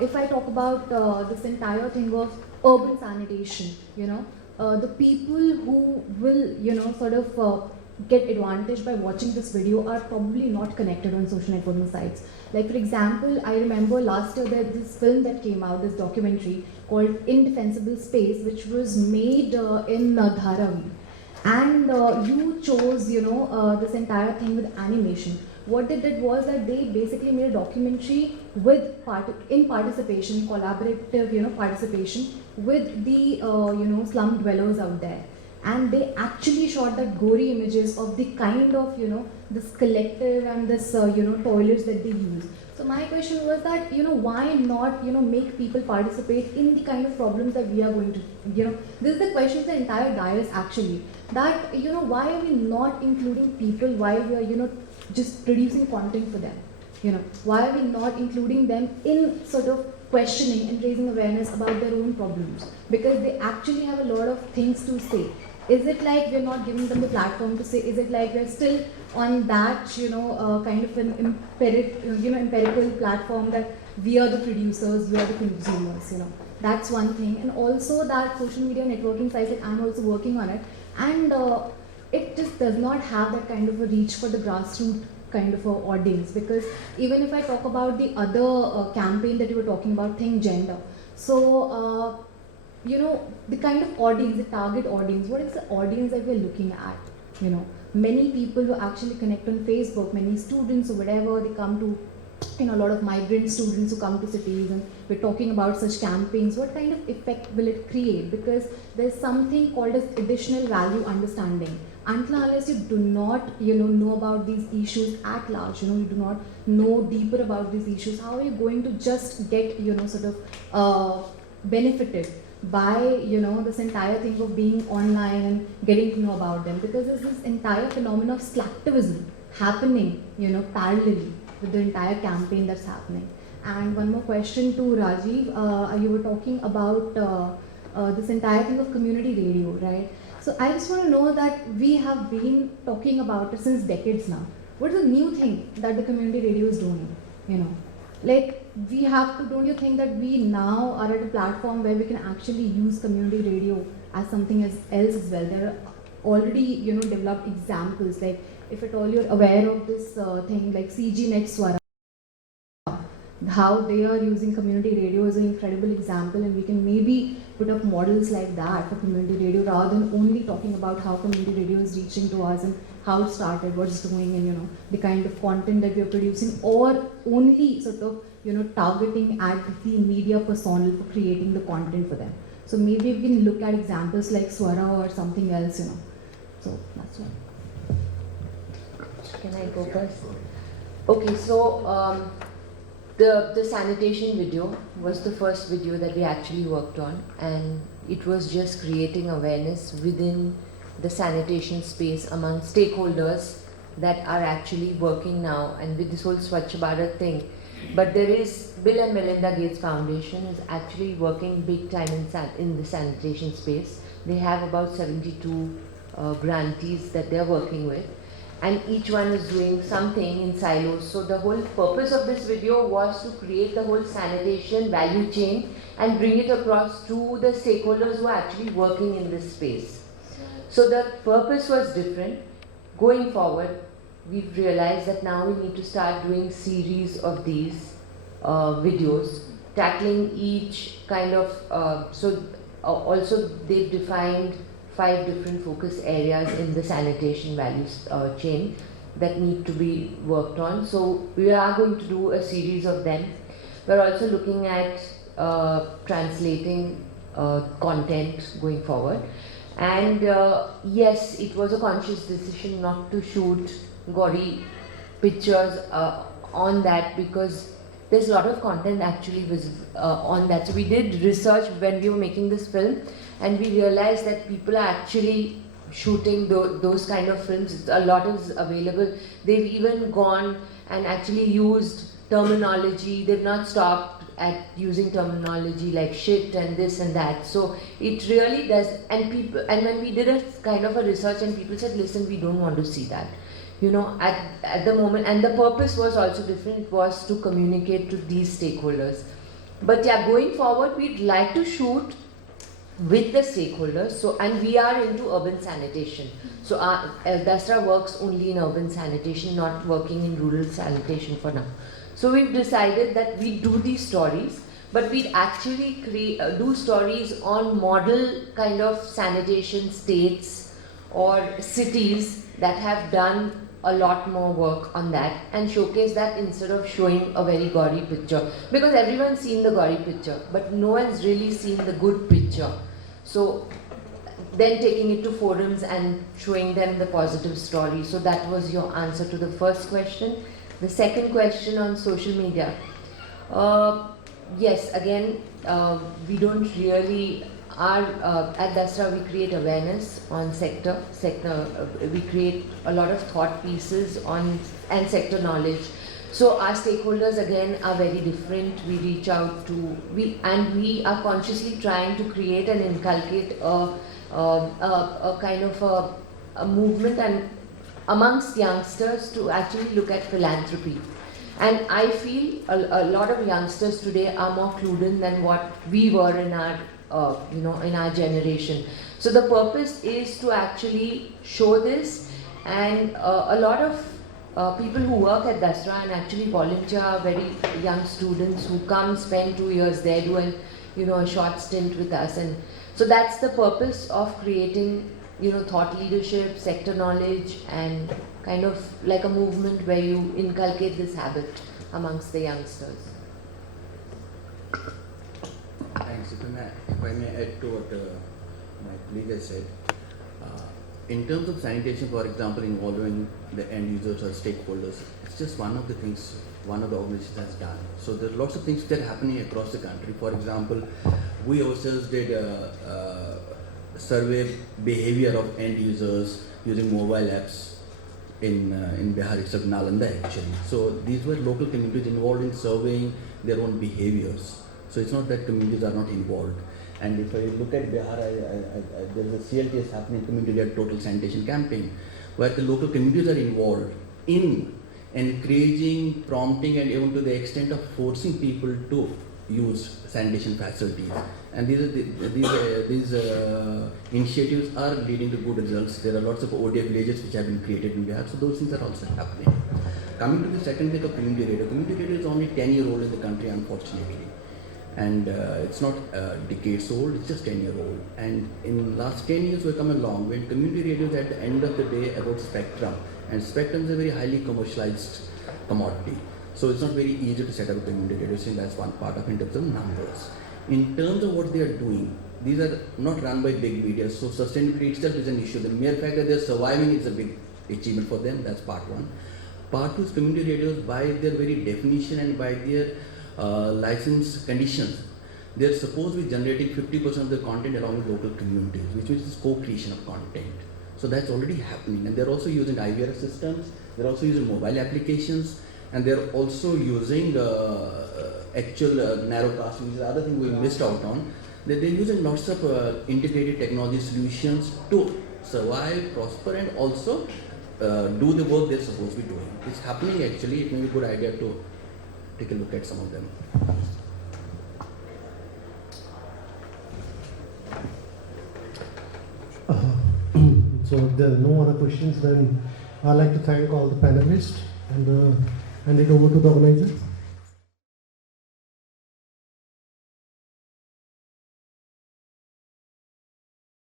if I talk about this entire thing of urban sanitation, the people who will, sort of get advantage by watching this video are probably not connected on social networking sites. Like for example, I remember last year there this film that came out, this documentary called Indefensible Space, which was made in Dharavi. And you chose, this entire thing with animation. What they did was that they basically made a documentary with in participation, collaborative, participation with the, slum dwellers out there. And they actually shot that gory images of the kind of, this collective and this, toilets that they use. So my question was that, why not, make people participate in the kind of problems that we are going to, this is the question of the entire dais actually. That, why are we not including people while we are, just producing content for them? Why are we not including them in sort of questioning and raising awareness about their own problems? Because they actually have a lot of things to say. Is it like we're not giving them the platform to say? Is it like we're still on that, kind of an empirical platform that we are the producers, we are the consumers, That's one thing. And also that social media networking sites, like I'm also working on it, and it just does not have that kind of a reach for the grassroots kind of a audience. Because even if I talk about the other campaign that you were talking about, Think Gender, so the kind of audience, the target audience, what is the audience that we're looking at? Many people who actually connect on Facebook, many students or whatever, they come to, a lot of migrant students who come to cities, and we're talking about such campaigns. What kind of effect will it create? Because there's something called as additional value understanding. Until unless you do not, know about these issues at large, you do not know deeper about these issues, how are you going to just get, sort of benefited by, this entire thing of being online and getting to know about them? Because there's this entire phenomenon of slacktivism happening, parallelly with the entire campaign that's happening. And one more question to Rajiv. You were talking about this entire thing of community radio, right? So I just want to know that we have been talking about it since decades now. What is the new thing that the community radio is doing? Like we have to, don't you think that we now are at a platform where we can actually use community radio as something else as well? There are already, developed examples, like if at all you're aware of this thing like CG Net Swara, how they are using community radio is an incredible example, and we can maybe put up models like that for community radio rather than only talking about how community radio is reaching to us and how it started, what it's doing, and the kind of content that we are producing, or only sort of targeting at the media personnel for creating the content for them. So maybe we can look at examples like Swara or something else, So that's one. Can I go first? Okay, so the sanitation video was the first video that we actually worked on, and it was just creating awareness within the sanitation space among stakeholders that are actually working now, and with this whole Swachh Bharat thing. But there is Bill and Melinda Gates Foundation is actually working big time in the sanitation space. They have about 72 grantees that they're working with, and each one is doing something in silos. So the whole purpose of this video was to create the whole sanitation value chain and bring it across to the stakeholders who are actually working in this space. So the purpose was different. Going forward, we've realized that now we need to start doing series of these videos, tackling each kind of, also they've defined 5 different focus areas in the sanitation values chain that need to be worked on. So we are going to do a series of them. We're also looking at translating content going forward. And yes, it was a conscious decision not to shoot gory pictures on that, because there's a lot of content actually on that. So we did research when we were making this film, and we realized that people are actually shooting those kind of films. A lot is available. They've even gone and actually used terminology. They've not stopped at using terminology like shit and this and that. So it really does, and when we did a kind of a research and people said, listen, we don't want to see that. You know, at the moment, and the purpose was also different, it was to communicate to these stakeholders. But yeah, going forward, we'd like to shoot with the stakeholders. So, and we are into urban sanitation. So our Dasra works only in urban sanitation, not working in rural sanitation for now. So we've decided that we do these stories, but we'd actually do stories on model kind of sanitation states or cities that have done a lot more work on that and showcase that instead of showing a very gory picture. Because everyone's seen the gory picture, but no one's really seen the good picture. So then taking it to forums and showing them the positive story. So that was your answer to the first question. The second question on social media. Yes, again, we don't really, at Dasra we create awareness on sector, we create a lot of thought pieces and sector knowledge. So our stakeholders again are very different. We reach out to, we are consciously trying to create and inculcate a kind of a movement and amongst youngsters to actually look at philanthropy. And I feel a lot of youngsters today are more clued in than what we were in our in our generation. So the purpose is to actually show this, and a lot of people who work at Dasra and actually volunteer are very young students who come spend 2 years there, do a short stint with us, and so that's the purpose of creating thought leadership, sector knowledge, and kind of like a movement where you inculcate this habit amongst the youngsters. Thanks. If I may add to what my colleague has said, in terms of sanitation, for example, involving the end users or stakeholders, it's just one of the things one of the organizations has done. So there are lots of things that are happening across the country. For example, we ourselves did survey behavior of end users using mobile apps in Bihar, except Nalanda actually. So these were local communities involved in surveying their own behaviors. So it's not that communities are not involved. And if I look at Bihar, there is a CLTS happening, community-led total sanitation campaign, where the local communities are involved in encouraging, prompting, and even to the extent of forcing people to use sanitation facilities. And these initiatives are leading to good results. There are lots of ODF villages which have been created in Bihar, so those things are also happening. Coming to the second thing of community radio. Community radio is only 10-year-old in the country, unfortunately. And it's not decades old, it's just 10-year-old. And in last 10 years we've come along when community radio is at the end of the day about spectrum. And spectrum is a very highly commercialized commodity. So it's not very easy to set up a community radio station. That's one part of it in terms of numbers. In terms of what they are doing, these are not run by big media. So sustainability itself is an issue. The mere fact that they're surviving is a big achievement for them. That's part one. Part two is community radios, by their very definition and by their license conditions, they're supposed to be generating 50% of the content along with local communities, which means it's co-creation of content. So that's already happening, and they're also using IVR systems, they're also using mobile applications, and they're also using actual narrowcast, which is the other thing we missed out on. They're using lots of integrated technology solutions to survive, prosper, and also do the work they're supposed to be doing. It's happening actually. It may be a good idea to take a look at some of them. So if there are no other questions, then I'd like to thank all the panelists and hand it over to the organizer.